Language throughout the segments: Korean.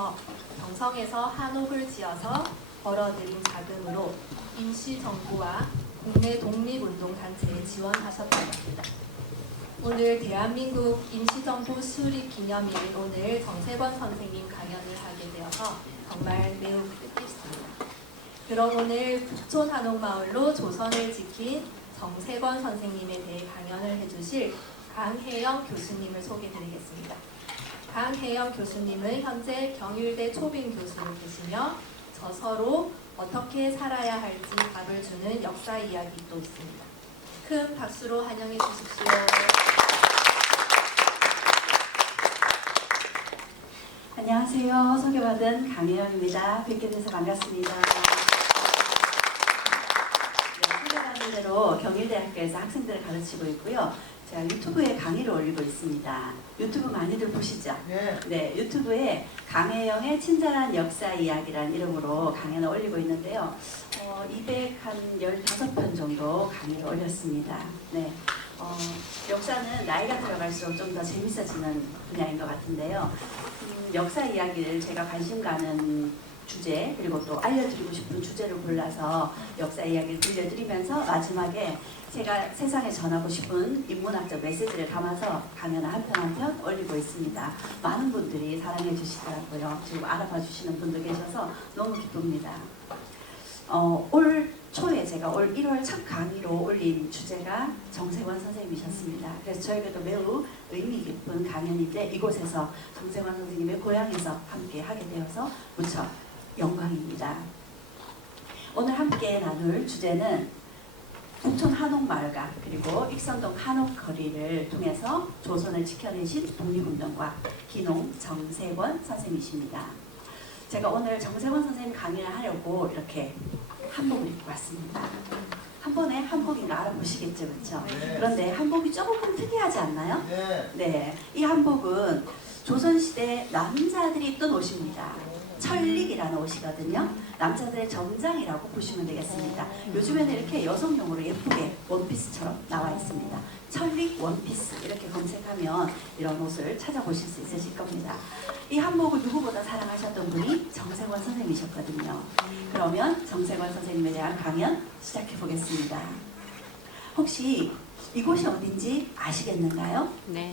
2015년부터 경성에서 한옥을 지어서 벌어들인 자금으로 임시정부와 국내 독립운동단체에 지원하셨다고 합니다. 오늘 대한민국 임시정부 수립 기념일인 오늘 정세권 선생님 강연을 하게 되어서 정말 매우 뜻깊습니다. 그럼 오늘 북촌 한옥마을로 조선을 지킨 정세권 선생님에 대해 강연을 해주실 강혜영 교수님을 소개드리겠습니다. 강혜영 교수님은 현재 경일대 초빙 교수로 계시며 저서로 어떻게 살아야 할지 답을 주는 역사 이야기도 있습니다. 큰 박수로 환영해 주십시오. 안녕하세요. 소개받은 강혜영입니다. 뵙게 돼서 반갑습니다. 소개받은 대로 경일대학교에서 학생들을 가르치고 있고요. 제가 유튜브에 강의를 올리고 있습니다. 유튜브 많이들 보시죠? 네, 유튜브에 강혜영의 친절한 역사 이야기라는 이름으로 강연을 올리고 있는데요. 215편 정도 강의를 올렸습니다. 네, 역사는 나이가 들어갈수록 좀 더 재밌어지는 분야인 것 같은데요. 역사 이야기를 제가 관심 가는 주제 그리고 또 알려드리고 싶은 주제를 골라서 역사 이야기를 들려드리면서 마지막에 제가 세상에 전하고 싶은 인문학적 메시지를 담아서 강연을 한 편 한 편 올리고 있습니다. 많은 분들이 사랑해 주시더라고요. 지금 알아봐 주시는 분도 계셔서 너무 기쁩니다. 올 초에 제가 올 1월 첫 강의로 올린 주제가 정세권 선생님이셨습니다. 그래서 저에게도 매우 의미 깊은 강연인데 이곳에서 정세권 선생님의 고향에서 함께 하게 되어서 무척 영광입니다. 오늘 함께 나눌 주제는 북촌 한옥마을과 그리고 익선동 한옥거리를 통해서 조선을 지켜내신 독립운동가 기농 정세권 선생님이십니다. 제가 오늘 정세권 선생님 강의를 하려고 이렇게 한복을 입고 왔습니다. 한 번에 한복인가 알아보시겠죠, 그렇죠? 네. 그런데 한복이 조금 특이하지 않나요? 네. 네, 이 한복은 조선시대 남자들이 입던 옷입니다. 철릭이라는 옷이거든요. 남자들의 정장이라고 보시면 되겠습니다. 요즘에는 이렇게 여성용으로 예쁘게 원피스처럼 나와 있습니다. 철릭 원피스 이렇게 검색하면 이런 옷을 찾아보실 수 있으실 겁니다. 이 한복을 누구보다 사랑하셨던 분이 정세권 선생님이셨거든요. 그러면 정세권 선생님에 대한 강연 시작해 보겠습니다. 혹시 이곳이 어딘지 아시겠는가요? 네.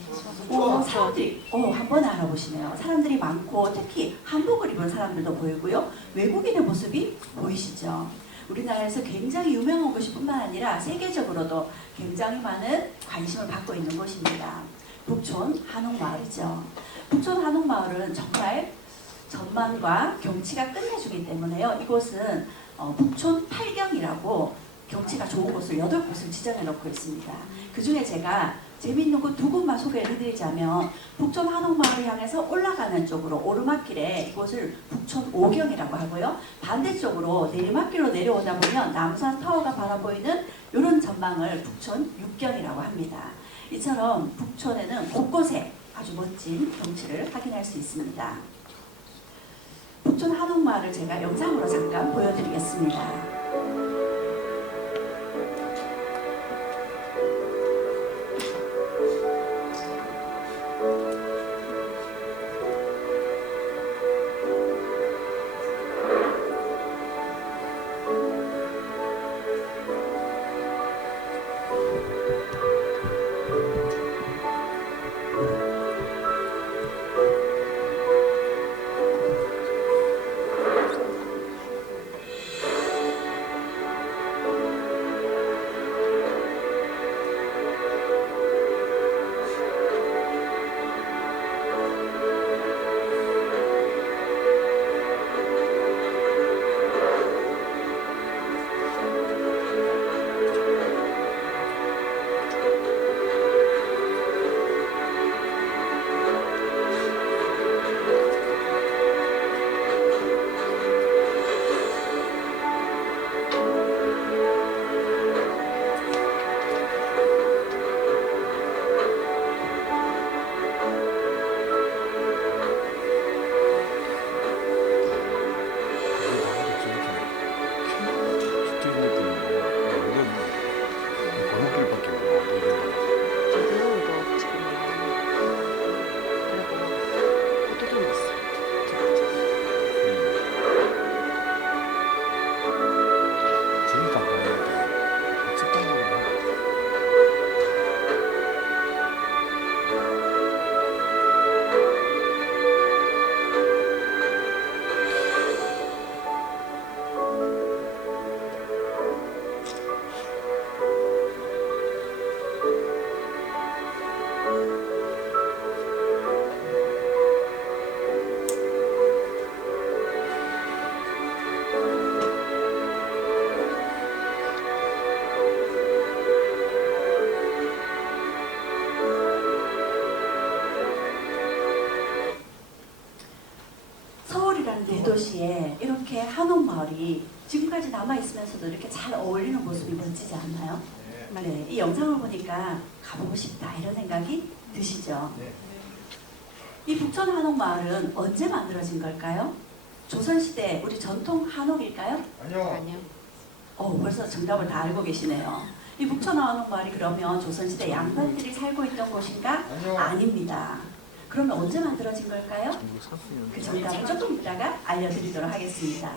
사람들이 한번 알아보시네요. 사람들이 많고 특히 한복을 입은 사람들도 보이고요. 외국인의 모습이 보이시죠? 우리나라에서 굉장히 유명한 곳이 뿐만 아니라 세계적으로도 굉장히 많은 관심을 받고 있는 곳입니다. 북촌 한옥마을이죠. 북촌 한옥마을은 정말 전망과 경치가 끝내주기 때문에요. 이곳은 북촌 8경이라고 경치가 좋은 곳을 8곳을 지정해 놓고 있습니다. 그 중에 제가 재미있는 곳 2곳만 소개를 해드리자면 북촌 한옥마을을 향해서 올라가는 쪽으로 오르막길에 이곳을 북촌 5경이라고 하고요. 반대쪽으로 내리막길로 내려오다 보면 남산 타워가 바라보이는 이런 전망을 북촌 6경이라고 합니다. 이처럼 북촌에는 곳곳에 아주 멋진 경치를 확인할 수 있습니다. 북촌 한옥마을을 제가 영상으로 잠깐 보여드리겠습니다. 이렇게 한옥마을이 지금까지 남아있으면서도 이렇게 잘 어울리는 모습이 멋지지 않나요? 네, 이 영상을 보니까 가보고 싶다 이런 생각이 드시죠? 네. 이 북촌 한옥마을은 언제 만들어진 걸까요? 조선시대 우리 전통 한옥일까요? 아니요. 벌써 정답을 다 알고 계시네요. 이 북촌 한옥마을이 그러면 조선시대 양반들이 살고 있던 곳인가? 아니요. 아닙니다. 그러면 언제 만들어진 걸까요? 그 정답을 조금 이따가 알려드리도록 하겠습니다.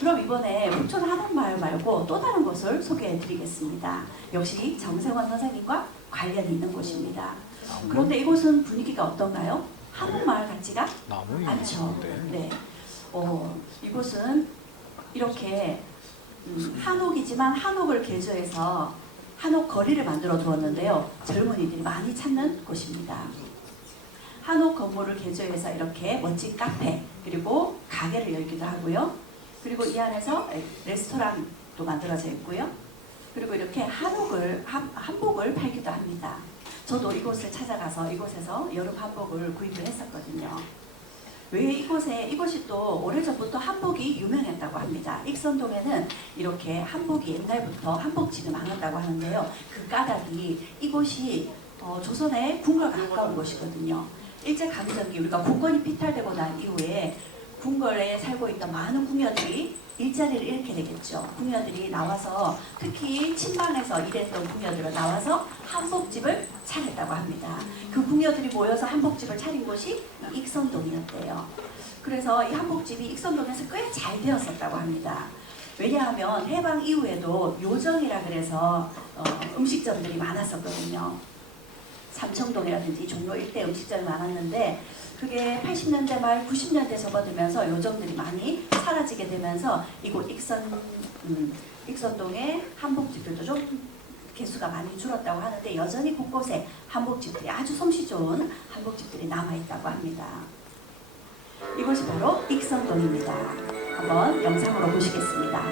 그럼 이번에 북촌 한옥마을 말고 또 다른 곳을 소개해드리겠습니다. 역시 정세원 선생님과 관련이 있는 곳입니다. 그런데 이곳은 분위기가 어떤가요? 한옥마을 같지가 않죠. 네. 이곳은 이렇게 한옥이지만 한옥을 개조해서 한옥 거리를 만들어 두었는데요. 젊은이들이 많이 찾는 곳입니다. 한옥 건물을 개조해서 이렇게 멋진 카페 그리고 가게를 열기도 하고요. 그리고 이 안에서 레스토랑도 만들어져 있고요. 그리고 이렇게 한복을 팔기도 합니다. 저도 이곳을 찾아가서 이곳에서 여름 한복을 구입을 했었거든요. 왜 이곳이 또 오래전부터 한복이 유명했다고 합니다. 익선동에는 이렇게 한복이 옛날부터 한복집이 많았다고 하는데요. 그 까닭이 이곳이 조선의 궁궐과 가까운 곳이거든요. 일제강점기 우리가 궁궐이 피탈되고 난 이후에 궁궐에 살고 있던 많은 궁녀들이 일자리를 잃게 되겠죠. 궁녀들이 나와서 특히 친방에서 일했던 궁녀들은 나와서 한복집을 차렸다고 합니다. 그 궁녀들이 모여서 한복집을 차린 곳이 익선동이었대요. 그래서 이 한복집이 익선동에서 꽤 잘 되었었다고 합니다. 왜냐하면 해방 이후에도 요정이라 그래서 음식점들이 많았었거든요. 삼청동이라든지 종로 일대 음식점이 많았는데 그게 80년대 말 90년대 접어들면서 요정들이 많이 사라지게 되면서 이곳 익선동의 한복집들도 좀 개수가 많이 줄었다고 하는데 여전히 곳곳에 한복집들이 아주 솜씨 좋은 한복집들이 남아있다고 합니다. 이곳이 바로 익선동입니다. 한번 영상으로 보시겠습니다.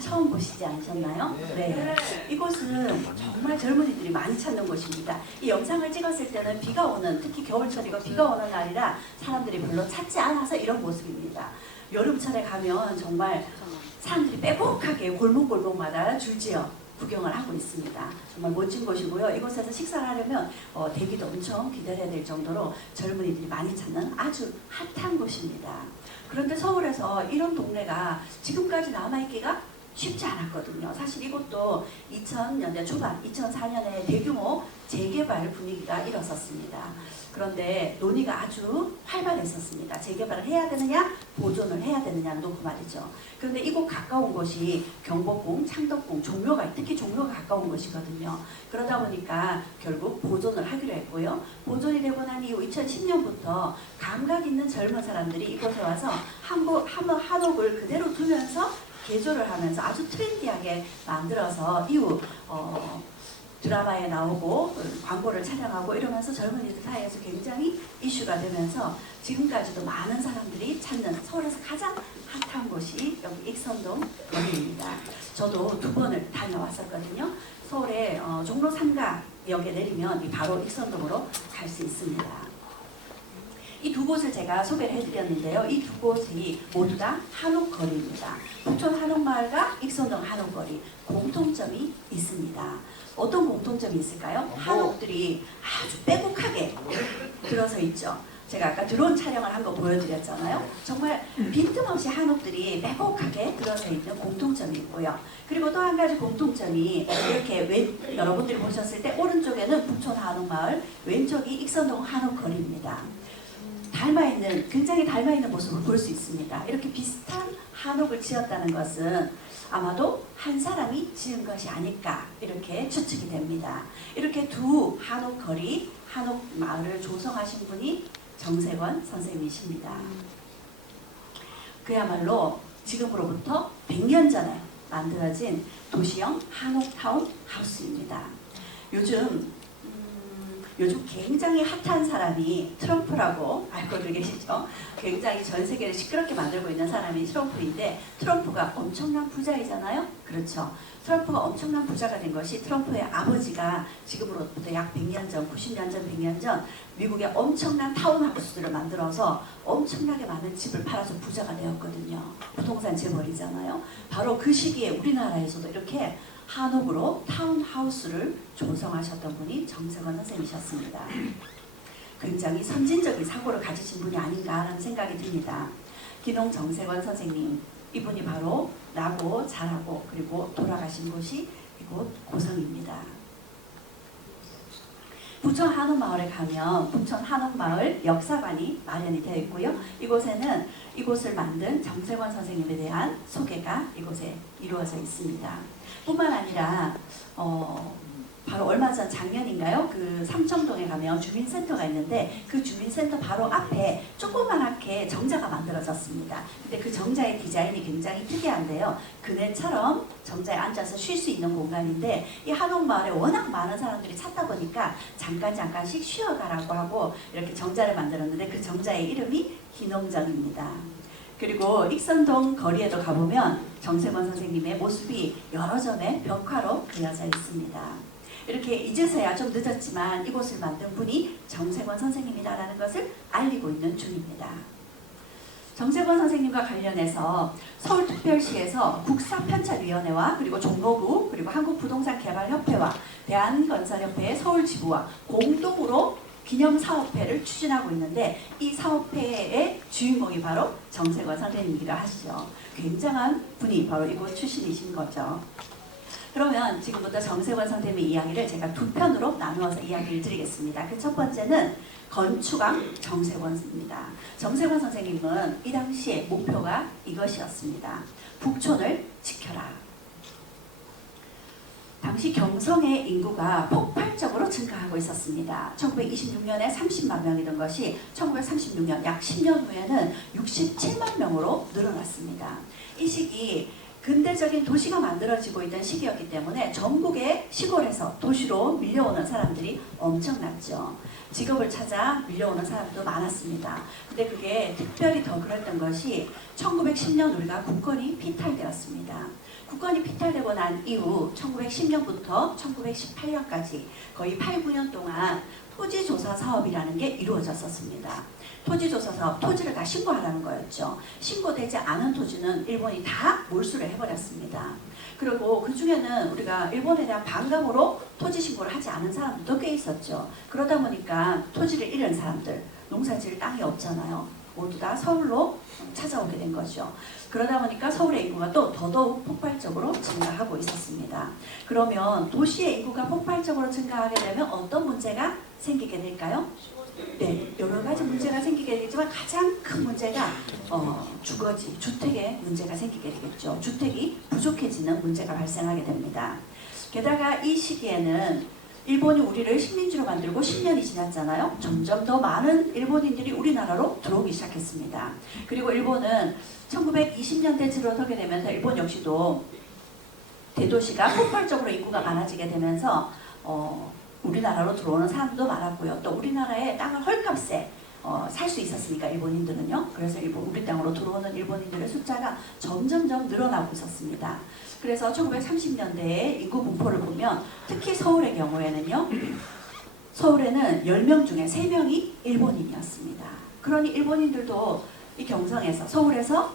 처음 보시지 않으셨나요? 네. 이곳은 정말 젊은이들이 많이 찾는 곳입니다. 이 영상을 찍었을 때는 비가 오는, 특히 겨울철이고 비가 오는 날이라 사람들이 별로 찾지 않아서 이런 모습입니다. 여름철에 가면 정말 사람들이 빼곡하게 골목골목마다 줄지어 구경을 하고 있습니다. 정말 멋진 곳이고요. 이곳에서 식사를 하려면 대기도 엄청 기다려야 될 정도로 젊은이들이 많이 찾는 아주 핫한 곳입니다. 그런데 서울에서 이런 동네가 지금까지 남아있기가 쉽지 않았거든요. 사실 이곳도 2000년대 초반, 2004년에 대규모 재개발 분위기가 일었었습니다. 그런데 논의가 아주 활발했었습니다. 재개발을 해야 되느냐, 보존을 해야 되느냐는 놓고 말이죠. 그런데 이곳 가까운 곳이 경복궁, 창덕궁, 종묘가, 특히 종묘가 가까운 곳이거든요. 그러다 보니까 결국 보존을 하기로 했고요. 보존이 되고 난 이후 2010년부터 감각 있는 젊은 사람들이 이곳에 와서 한옥을 그대로 두면서 개조를 하면서 아주 트렌디하게 만들어서 이후 드라마에 나오고 광고를 촬영하고 이러면서 젊은이들 사이에서 굉장히 이슈가 되면서 지금까지도 많은 사람들이 찾는 서울에서 가장 핫한 곳이 여기 익선동 거리입니다. 저도 2번을 다녀왔었거든요. 서울의 종로 3가역에 내리면 바로 익선동으로 갈 수 있습니다. 이 두 곳을 제가 소개를 해드렸는데요. 이 두 곳이 모두 다 한옥거리입니다. 북촌 한옥마을과 익선동 한옥거리 공통점이 있습니다. 어떤 공통점이 있을까요? 한옥들이 아주 빼곡하게 들어서 있죠. 제가 아까 드론 촬영을 한 거 보여드렸잖아요. 정말 빈틈없이 한옥들이 빼곡하게 들어서 있는 공통점이 있고요. 그리고 또 한 가지 공통점이 이렇게 여러분들이 보셨을 때 오른쪽에는 북촌 한옥마을, 왼쪽이 익선동 한옥거리입니다. 굉장히 닮아있는 모습을 볼 수 있습니다. 이렇게 비슷한 한옥을 지었다는 것은 아마도 한 사람이 지은 것이 아닐까 이렇게 추측이 됩니다. 이렇게 두 한옥거리, 한옥마을을 조성하신 분이 정세권 선생님이십니다. 그야말로 지금으로부터 100년 전에 만들어진 도시형 한옥타운 하우스입니다. 요즘 굉장히 핫한 사람이 트럼프라고 알고들 계시죠? 굉장히 전 세계를 시끄럽게 만들고 있는 사람이 트럼프인데 트럼프가 엄청난 부자이잖아요? 그렇죠. 트럼프가 엄청난 부자가 된 것이 트럼프의 아버지가 지금으로부터 약 100년 전, 90년 전, 100년 전 미국의 엄청난 타운하우스들을 만들어서 엄청나게 많은 집을 팔아서 부자가 되었거든요. 부동산 재벌이잖아요. 바로 그 시기에 우리나라에서도 이렇게 한옥으로 타운하우스를 조성하셨던 분이 정세권 선생님이셨습니다. 굉장히 선진적인 사고를 가지신 분이 아닌가라는 생각이 듭니다. 기농 정세권 선생님, 이분이 바로 나고 자라고 그리고 돌아가신 곳이 이곳 고성입니다. 부천 한옥마을에 가면 부천 한옥마을 역사관이 마련이 되어 있고요. 이곳에는 이곳을 만든 정세권 선생님에 대한 소개가 이곳에 이루어져 있습니다. 뿐만 아니라 바로 얼마 전 작년인가요? 그 삼청동에 가면 주민센터가 있는데 그 주민센터 바로 앞에 조그맣게 정자가 만들어졌습니다. 근데 그 정자의 디자인이 굉장히 특이한데요. 그네처럼 정자에 앉아서 쉴 수 있는 공간인데 이 한옥마을에 워낙 많은 사람들이 찾다 보니까 잠깐씩 쉬어가라고 하고 이렇게 정자를 만들었는데 그 정자의 이름이 희농정입니다. 그리고 익선동 거리에도 가보면 정세권 선생님의 모습이 여러 점의 벽화로 그려져 있습니다. 이렇게 이제서야 좀 늦었지만 이곳을 만든 분이 정세권 선생님이라는 것을 알리고 있는 중입니다. 정세권 선생님과 관련해서 서울특별시에서 국사편찬위원회와 그리고 종로구 그리고 한국부동산개발협회와 대한건설협회의 서울지부와 공동으로 기념사업회를 추진하고 있는데 이 사업회의 주인공이 바로 정세권 선생님이라 하시죠. 굉장한 분이 바로 이곳 출신이신 거죠. 그러면 지금부터 정세권 선생님의 이야기를 제가 2편으로 나누어서 이야기를 드리겠습니다. 그 첫 번째는 건축왕 정세권입니다. 정세권 선생님은 이 당시에 목표가 이것이었습니다. 북촌을 지켜라. 당시 경성의 인구가 폭발적으로 증가하고 있었습니다. 1926년에 30만 명이던 것이 1936년 약 10년 후에는 67만 명으로 늘어났습니다. 이 시기 근대적인 도시가 만들어지고 있던 시기였기 때문에 전국의 시골에서 도시로 밀려오는 사람들이 엄청났죠. 직업을 찾아 밀려오는 사람도 많았습니다. 근데 그게 특별히 더 그랬던 것이 1910년 우리가 국권이 피탈되었습니다. 국권이 피탈되고 난 이후 1910년부터 1918년까지 거의 8, 9년 동안 토지조사 사업이라는 게 이루어졌었습니다. 토지조사 사업, 토지를 다 신고하라는 거였죠. 신고되지 않은 토지는 일본이 다 몰수를 해버렸습니다. 그리고 그 중에는 우리가 일본에 대한 반감으로 토지 신고를 하지 않은 사람들도 꽤 있었죠. 그러다 보니까 토지를 잃은 사람들, 농사지을 땅이 없잖아요. 모두 다 서울로 찾아오게 된 거죠. 그러다 보니까 서울의 인구가 또 더더욱 폭발적으로 증가하고 있었습니다. 그러면 도시의 인구가 폭발적으로 증가하게 되면 어떤 문제가 생기게 될까요? 네, 여러 가지 문제가 생기게 되겠지만 가장 큰 문제가 주거지, 주택의 문제가 생기게 되겠죠. 주택이 부족해지는 문제가 발생하게 됩니다. 게다가 이 시기에는 일본이 우리를 식민지로 만들고 10년이 지났잖아요. 점점 더 많은 일본인들이 우리나라로 들어오기 시작했습니다. 그리고 일본은 1920년대 들어서게 되면서 일본 역시도 대도시가 폭발적으로 인구가 많아지게 되면서 우리나라로 들어오는 사람도 많았고요. 또 우리나라의 땅을 헐값에 살 수 있었으니까 일본인들은요. 그래서 우리 땅으로 들어오는 일본인들의 숫자가 점점점 늘어나고 있었습니다. 그래서 1930년대에 인구 분포를 보면 특히 서울의 경우에는요. 서울에는 10명 중에 3명이 일본인이었습니다. 그러니 일본인들도 이 경성에서 서울에서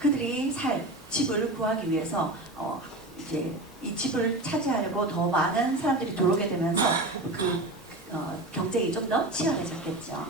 그들이 살 집을 구하기 위해서 이제 이 집을 차지하려고 더 많은 사람들이 들어오게 되면서 경쟁이 좀 더 치열해졌겠죠.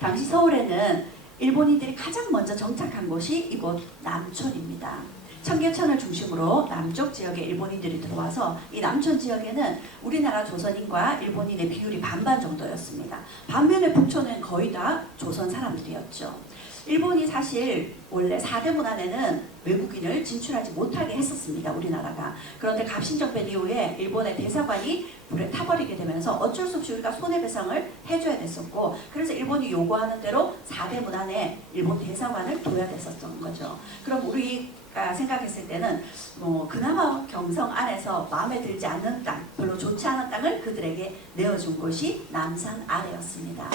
당시 서울에는 일본인들이 가장 먼저 정착한 곳이 이곳 남촌입니다. 청계천을 중심으로 남쪽 지역에 일본인들이 들어와서 이 남촌 지역에는 우리나라 조선인과 일본인의 비율이 반반 정도였습니다. 반면에 북촌은 거의 다 조선 사람들이었죠. 일본이 사실 원래 4대 문안에는 외국인을 진출하지 못하게 했었습니다. 우리나라가. 그런데 갑신정변 이후에 일본의 대사관이 불에 타버리게 되면서 어쩔 수 없이 우리가 손해배상을 해줘야 됐었고, 그래서 일본이 요구하는 대로 4대 문안에 일본 대사관을 둬야 됐었던 거죠. 그럼 우리가 생각했을 때는 그나마 경성 안에서 마음에 들지 않는 땅, 별로 좋지 않은 땅을 그들에게 내어준 곳이 남산 아래였습니다.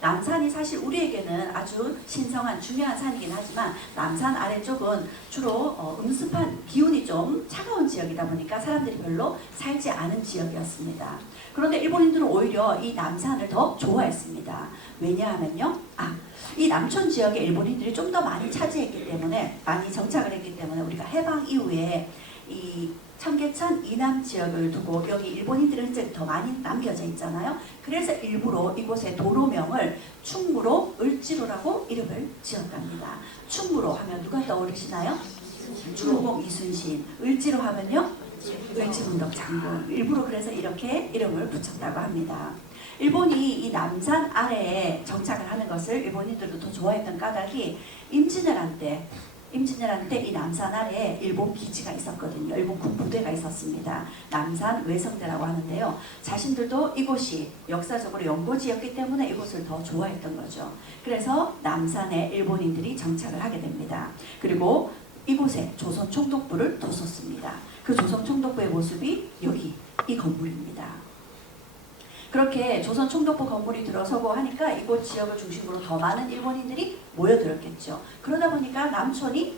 남산이 사실 우리에게는 아주 신성한 중요한 산이긴 하지만 남산 아래쪽은 주로 음습한 기온이 좀 차가운 지역이다 보니까 사람들이 별로 살지 않은 지역이었습니다. 그런데 일본인들은 오히려 이 남산을 더 좋아했습니다. 왜냐하면요. 이 남촌 지역에 일본인들이 좀 더 많이 차지했기 때문에, 많이 정착을 했기 때문에 우리가 해방 이후에 이 청계천 이남 지역을 두고 여기 일본인들은 이제 더 많이 남겨져 있잖아요. 그래서 일부러 이곳의 도로명을 충무로 을지로라고 이름을 지었답니다. 충무로 하면 누가 떠오르시나요? 주호공 이순신. 을지로 하면요? 을지문덕 장군. 일부러 그래서 이렇게 이름을 붙였다고 합니다. 일본이 이 남산 아래에 정착을 하는 것을 일본인들도 더 좋아했던 까닭이 임진왜란 때 이 남산 아래에 일본 기지가 있었거든요. 일본 군부대가 있었습니다. 남산 외성대라고 하는데요. 자신들도 이곳이 역사적으로 연고지였기 때문에 이곳을 더 좋아했던 거죠. 그래서 남산에 일본인들이 정착을 하게 됩니다. 그리고 이곳에 조선 총독부를 뒀었습니다. 그 조선 총독부의 모습이 여기 이 건물입니다. 그렇게 조선 총독부 건물이 들어서고 하니까 이곳 지역을 중심으로 더 많은 일본인들이 모여들었겠죠. 그러다 보니까 남촌이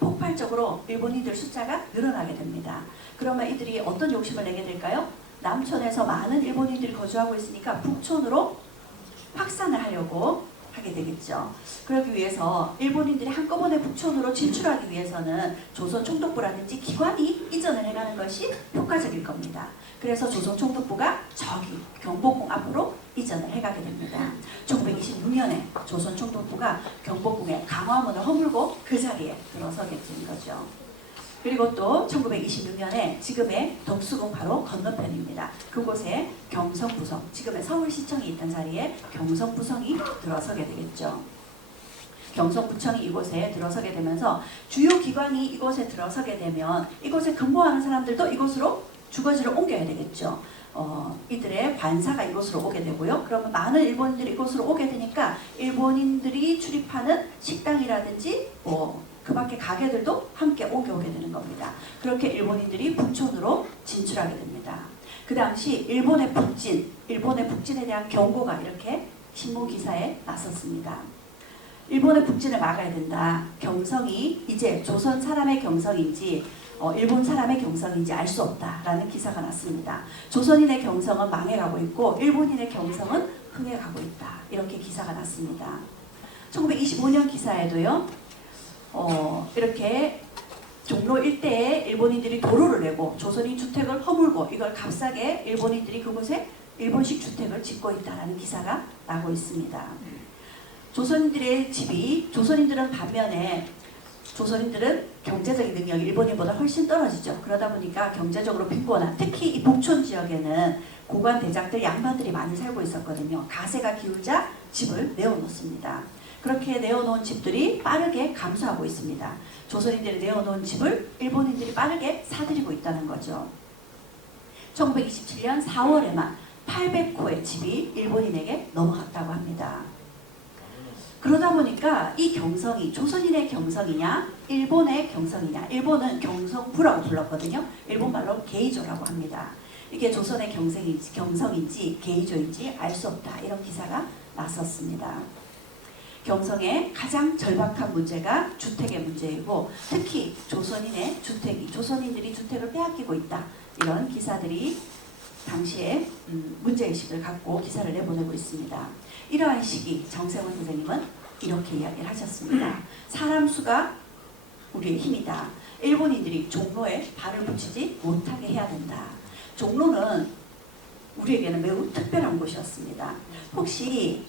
폭발적으로 일본인들 숫자가 늘어나게 됩니다. 그러면 이들이 어떤 욕심을 내게 될까요? 남촌에서 많은 일본인들이 거주하고 있으니까 북촌으로 확산을 하려고 하게 되겠죠. 그러기 위해서 일본인들이 한꺼번에 북촌으로 진출하기 위해서는 조선 총독부라든지 기관이 이전을 해가는 것이 효과적일 겁니다. 그래서 조선 총독부가 저기 경복궁 앞으로 이전을 해가게 됩니다. 1926년에 조선 총독부가 경복궁의 강화문을 허물고 그 자리에 들어서게 된 거죠. 그리고 또 1926년에 지금의 덕수궁 바로 건너편입니다. 그곳에 경성부성, 지금의 서울시청이 있던 자리에 경성부성이 들어서게 되겠죠. 경성부청이 이곳에 들어서게 되면서 주요 기관이 이곳에 들어서게 되면 이곳에 근무하는 사람들도 이곳으로 주거지를 옮겨야 되겠죠. 이들의 관사가 이곳으로 오게 되고요. 그러면 많은 일본인들이 이곳으로 오게 되니까 일본인들이 출입하는 식당이라든지 그 밖에 가게들도 함께 오게 되는 겁니다. 그렇게 일본인들이 북촌으로 진출하게 됩니다. 그 당시 일본의 북진에 대한 경고가 이렇게 신문 기사에 났었습니다. 일본의 북진을 막아야 된다. 경성이 이제 조선 사람의 경성인지 일본 사람의 경성인지 알 수 없다라는 기사가 났습니다. 조선인의 경성은 망해가고 있고 일본인의 경성은 흥해가고 있다. 이렇게 기사가 났습니다. 1925년 기사에도요. 이렇게 종로 일대에 일본인들이 도로를 내고 조선인 주택을 허물고 이걸 값싸게 일본인들이 그곳에 일본식 주택을 짓고 있다는 기사가 나고 있습니다. 조선인들의 집이 조선인들은 반면에 조선인들은 경제적인 능력이 일본인보다 훨씬 떨어지죠. 그러다 보니까 경제적으로 빈곤한 특히 이 북촌 지역에는 고관 대작들 양반들이 많이 살고 있었거든요. 가세가 기울자 집을 내어놓습니다. 그렇게 내어놓은 집들이 빠르게 감소하고 있습니다. 조선인들이 내어놓은 집을 일본인들이 빠르게 사들이고 있다는 거죠. 1927년 4월에만 800호의 집이 일본인에게 넘어갔다고 합니다. 그러다 보니까 이 경성이 조선인의 경성이냐 일본의 경성이냐, 일본은 경성부라고 불렀거든요. 일본 말로 게이조라고 합니다. 이게 조선의 경성인지 게이조인지 알 수 없다, 이런 기사가 났었습니다. 경성의 가장 절박한 문제가 주택의 문제이고 특히 조선인들이 주택을 빼앗기고 있다, 이런 기사들이 당시에 문제의식을 갖고 기사를 내보내고 있습니다. 이러한 시기 정세원 선생님은 이렇게 이야기를 하셨습니다. 사람 수가 우리의 힘이다. 일본인들이 종로에 발을 붙이지 못하게 해야 된다. 종로는 우리에게는 매우 특별한 곳이었습니다. 혹시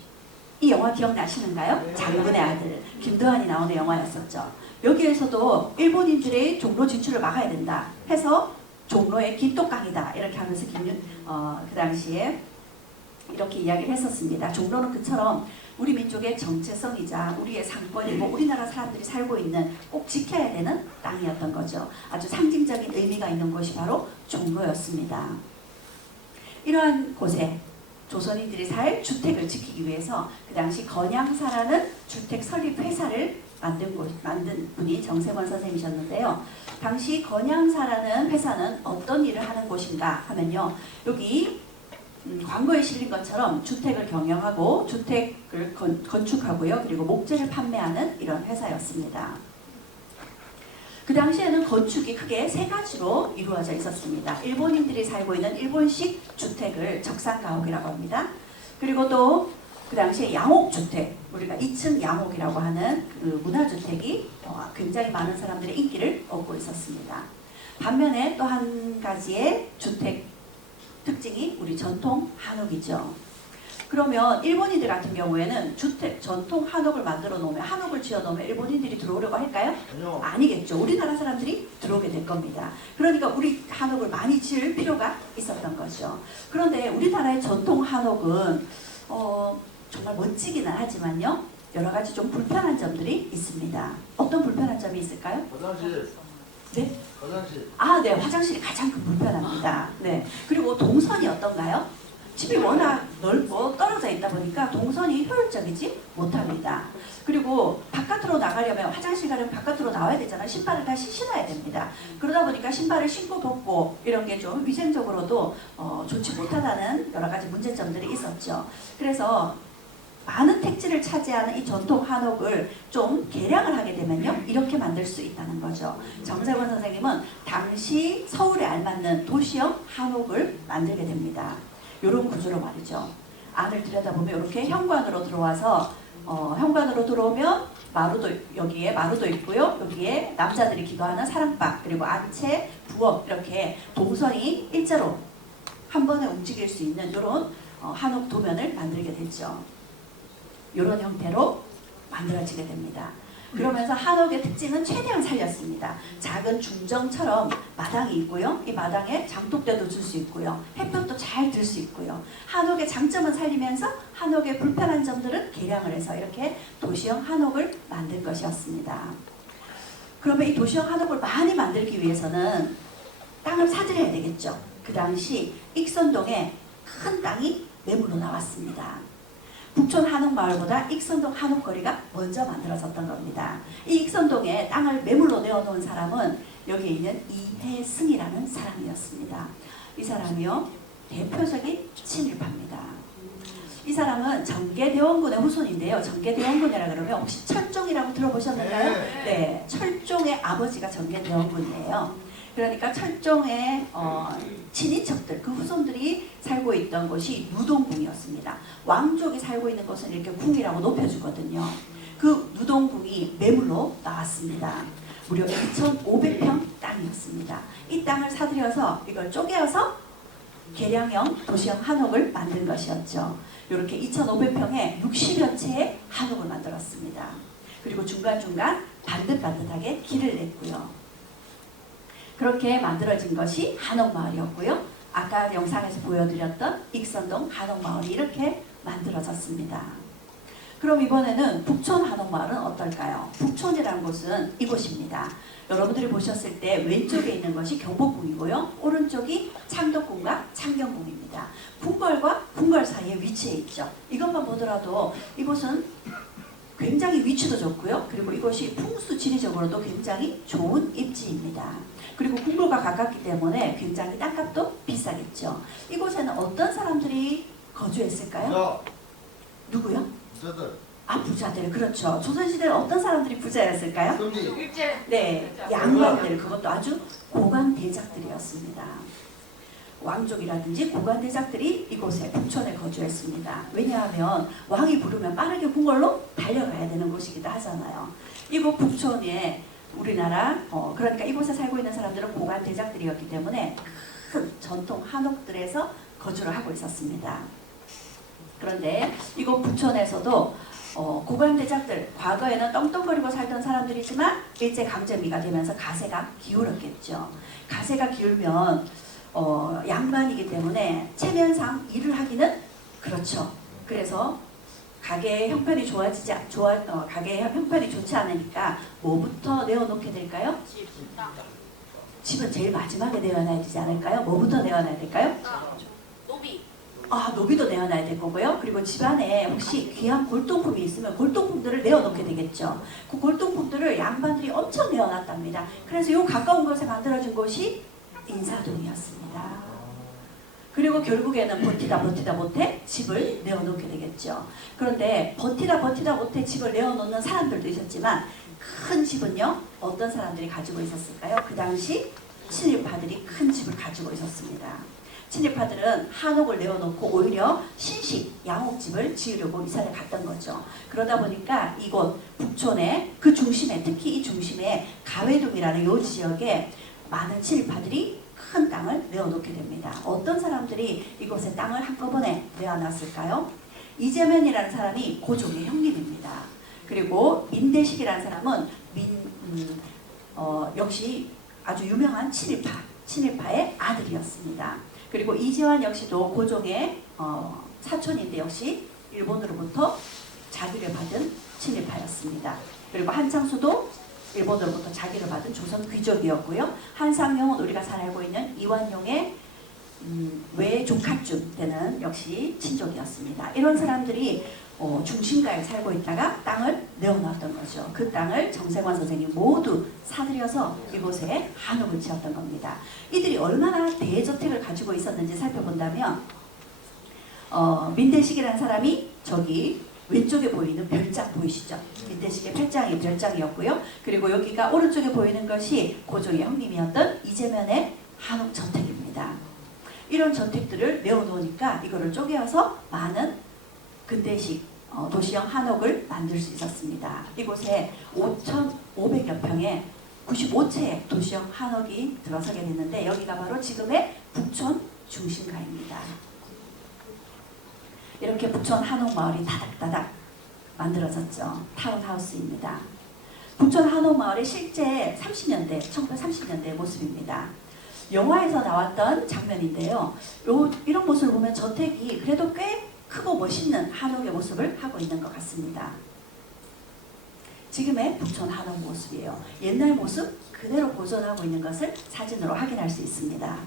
이 영화 기억나시는가요? 장군의 아들 김도환이 나오는 영화였었죠. 여기에서도 일본인들의 종로 진출을 막아야 된다 해서 종로의 긴똑강이다 이렇게 하면서 그 당시에 이렇게 이야기를 했었습니다. 종로는 그처럼 우리 민족의 정체성이자 우리의 상권이고 우리나라 사람들이 살고 있는 꼭 지켜야 되는 땅이었던 거죠. 아주 상징적인 의미가 있는 곳이 바로 종로였습니다. 이러한 곳에 조선인들이 살 주택을 지키기 위해서 그 당시 건양사라는 주택 설립 회사를 만든 분이 정세권 선생님이셨는데요. 당시 건양사라는 회사는 어떤 일을 하는 곳인가 하면요. 여기 광고에 실린 것처럼 주택을 경영하고 주택을 건축하고요. 그리고 목재를 판매하는 이런 회사였습니다. 그 당시에는 건축이 크게 세 가지로 이루어져 있었습니다. 일본인들이 살고 있는 일본식 주택을 적상가옥이라고 합니다. 그리고 또 그 당시에 양옥주택, 우리가 2층 양옥이라고 하는 그 문화주택이 굉장히 많은 사람들의 인기를 얻고 있었습니다. 반면에 또 한 가지의 주택 특징이 우리 전통 한옥이죠. 그러면 일본인들 같은 경우에는 주택 전통 한옥을 만들어 놓으면, 한옥을 지어 놓으면 일본인들이 들어오려고 할까요? 아니요. 아니겠죠. 우리나라 사람들이 들어오게 될 겁니다. 그러니까 우리 한옥을 많이 지을 필요가 있었던 거죠. 그런데 우리나라의 전통 한옥은 정말 멋지기는 하지만요, 여러 가지 좀 불편한 점들이 있습니다. 어떤 불편한 점이 있을까요? 화장실. 네? 화장실. 네, 화장실이 가장 큰 불편합니다. 네. 그리고 동선이 어떤가요? 집이 워낙 넓고 떨어져 있다 보니까 동선이 효율적이지 못합니다. 그리고 바깥으로 나가려면, 화장실 가려면 바깥으로 나와야 되잖아요. 신발을 다시 신어야 됩니다. 그러다 보니까 신발을 신고 벗고 이런 게 좀 위생적으로도 좋지 못하다는 여러 가지 문제점들이 있었죠. 그래서 많은 택지를 차지하는 이 전통 한옥을 좀 개량을 하게 되면요, 이렇게 만들 수 있다는 거죠. 정세권 선생님은 당시 서울에 알맞는 도시형 한옥을 만들게 됩니다. 이런 구조로 말이죠. 안을 들여다보면 이렇게 현관으로 들어와서 현관으로 들어오면 여기에 마루도 있고요. 여기에 남자들이 기도하는 사랑방, 그리고 안채, 부엌, 이렇게 동선이 일자로 한 번에 움직일 수 있는 이런 한옥 도면을 만들게 됐죠. 이런 형태로 만들어지게 됩니다. 그러면서 한옥의 특징은 최대한 살렸습니다. 작은 중정처럼 마당이 있고요. 이 마당에 장독대도 줄 수 있고요. 햇볕도 잘 들 수 있고요. 한옥의 장점은 살리면서 한옥의 불편한 점들은 개량을 해서 이렇게 도시형 한옥을 만들 것이었습니다. 그러면 이 도시형 한옥을 많이 만들기 위해서는 땅을 사들여야 되겠죠. 그 당시 익선동에 큰 땅이 매물로 나왔습니다. 북촌 한옥마을보다 익선동 한옥거리가 먼저 만들어졌던 겁니다. 이 익선동에 땅을 매물로 내어놓은 사람은 여기에 있는 이혜승이라는 사람이었습니다. 이 사람이요, 대표적인 친일파입니다. 이 사람은 정계대원군의 후손인데요. 정계대원군이라 그러면 혹시 철종이라고 들어보셨나요? 네, 철종의 아버지가 정계대원군이에요. 그러니까 철종의 친인척들, 그 후손들이 살고 있던 곳이 누동궁이었습니다. 왕족이 살고 있는 곳은 이렇게 궁이라고 높여주거든요. 그 누동궁이 매물로 나왔습니다. 무려 2,500평 땅이었습니다. 이 땅을 사들여서 이걸 쪼개어서 계량형 도시형 한옥을 만든 것이었죠. 이렇게 2,500평에 60여 채의 한옥을 만들었습니다. 그리고 중간중간 반듯반듯하게 길을 냈고요. 그렇게 만들어진 것이 한옥마을이었고요. 아까 영상에서 보여드렸던 익선동 한옥마을이 이렇게 만들어졌습니다. 그럼 이번에는 북촌 한옥마을은 어떨까요? 북촌이라는 곳은 이곳입니다. 여러분들이 보셨을 때 왼쪽에 있는 것이 경복궁이고요. 오른쪽이 창덕궁과 창경궁입니다. 궁궐과 궁궐 사이에 위치해 있죠. 이것만 보더라도 이곳은 굉장히 위치도 좋고요. 그리고 이것이 풍수 지리적으로도 굉장히 좋은 입지입니다. 그리고 궁궐과 가깝기 때문에 굉장히 땅값도 비싸겠죠. 이곳에는 어떤 사람들이 거주했을까요? 누구요? 부자들. 아, 부자들. 그렇죠. 조선시대는 어떤 사람들이 부자였을까요? 금리. 네, 양반들. 그것도 아주 고관 대작들이었습니다. 왕족이라든지 고관 대작들이 이곳에 북촌에 거주했습니다. 왜냐하면 왕이 부르면 빠르게 궁궐로 달려가야 되는 곳이기도 하잖아요. 이곳 북촌에 우리나라 그러니까 이곳에 살고 있는 사람들은 고관 대작들이었기 때문에 큰 전통 한옥들에서 거주를 하고 있었습니다. 그런데 이곳 북촌에서도 고관 대작들, 과거에는 떵떵거리고 살던 사람들이지만 일제강점기가 되면서 가세가 기울었겠죠. 가세가 기울면 양반이기 때문에 체면상 일을 하기는 그렇죠. 그래서 가게의 형편이 가게의 형편이 좋지 않으니까 뭐부터 내어놓게 될까요? 집은 제일 마지막에 내어놔야 되지 않을까요? 뭐부터 내어놔야 될까요? 노비. 아, 노비도 내어놔야 될 거고요. 그리고 집안에 혹시 귀한 골동품이 있으면 골동품들을 내어놓게 되겠죠. 그 골동품들을 양반들이 엄청 내어놨답니다. 그래서 이 가까운 곳에 만들어진 곳이 인사동이었습니다. 그리고 결국에는 버티다 못해 집을 내어놓게 되겠죠. 그런데 버티다 못해 집을 내어놓는 사람들도 있었지만 큰 집은요, 어떤 사람들이 가지고 있었을까요? 그 당시 친일파들이 큰 집을 가지고 있었습니다. 친일파들은 한옥을 내어놓고 오히려 신식 양옥집을 지으려고 이사를 갔던 거죠. 그러다 보니까 이곳 북촌의 그 중심에, 특히 이 중심에 가회동이라는 이 지역에 많은 친일파들이 큰 땅을 내어놓게 됩니다. 어떤 사람들이 이곳에 땅을 한꺼번에 내어놨을까요? 이재면이라는 사람이 고종의 형님입니다. 그리고 민대식이라는 사람은 역시 아주 유명한 친일파의 아들이었습니다. 그리고 이재환 역시도 고종의 사촌인데 역시 일본으로부터 자기를 받은 친일파였습니다. 그리고 한창수도 일본으로부터 자기를 받은 조선 귀족이었고요. 한상용은 우리가 잘 알고 있는 이완용의 외조카쯤 되는 역시 친족이었습니다. 이런 사람들이 중심가에 살고 있다가 땅을 내어놨던 거죠. 그 땅을 정세관 선생님 모두 사들여서 이곳에 한옥을 지었던 겁니다. 이들이 얼마나 대저택을 가지고 있었는지 살펴본다면 민대식이라는 사람이 저기 왼쪽에 보이는 별장 보이시죠? 민대식의 별장이었고요. 그리고 여기가 오른쪽에 보이는 것이 고종의 형님이었던 이재면의 한옥 저택입니다. 이런 저택들을 내어놓으니까 이거를 쪼개어서 많은 근대식 도시형 한옥을 만들 수 있었습니다. 이곳에 5,500여 평의 95채의 도시형 한옥이 들어서게 됐는데 여기가 바로 지금의 북촌 중심가입니다. 이렇게 북촌 한옥마을이 다닥다닥 만들어졌죠. 타운하우스입니다. 북촌 한옥마을의 실제 1930년대 모습입니다. 영화에서 나왔던 장면인데요. 이런 모습을 보면 저택이 그래도 꽤 크고 멋있는 한옥의 모습을 하고 있는 것 같습니다. 지금의 북촌 한옥 모습이에요. 옛날 모습 그대로 보존하고 있는 것을 사진으로 확인할 수 있습니다.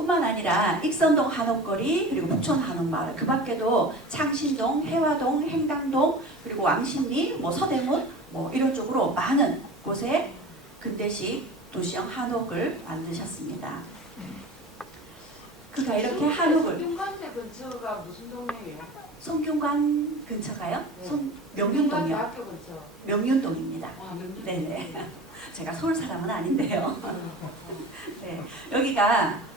뿐만 아니라 익선동 한옥거리 그리고 북촌 한옥마을 그 밖에도 창신동, 해화동, 행당동 그리고 왕십리, 서대문 이런 쪽으로 많은 곳에 근대식 도시형 한옥을 만드셨습니다. 그가 이렇게 한옥을 송균관대 근처가 무슨 동네예요? 송균관 근처가요? 네. 명륜동이요. 학교 근처. 명륜동입니다. 아, 명륜동. 네네. 제가 서울 사람은 아닌데요. 네, 여기가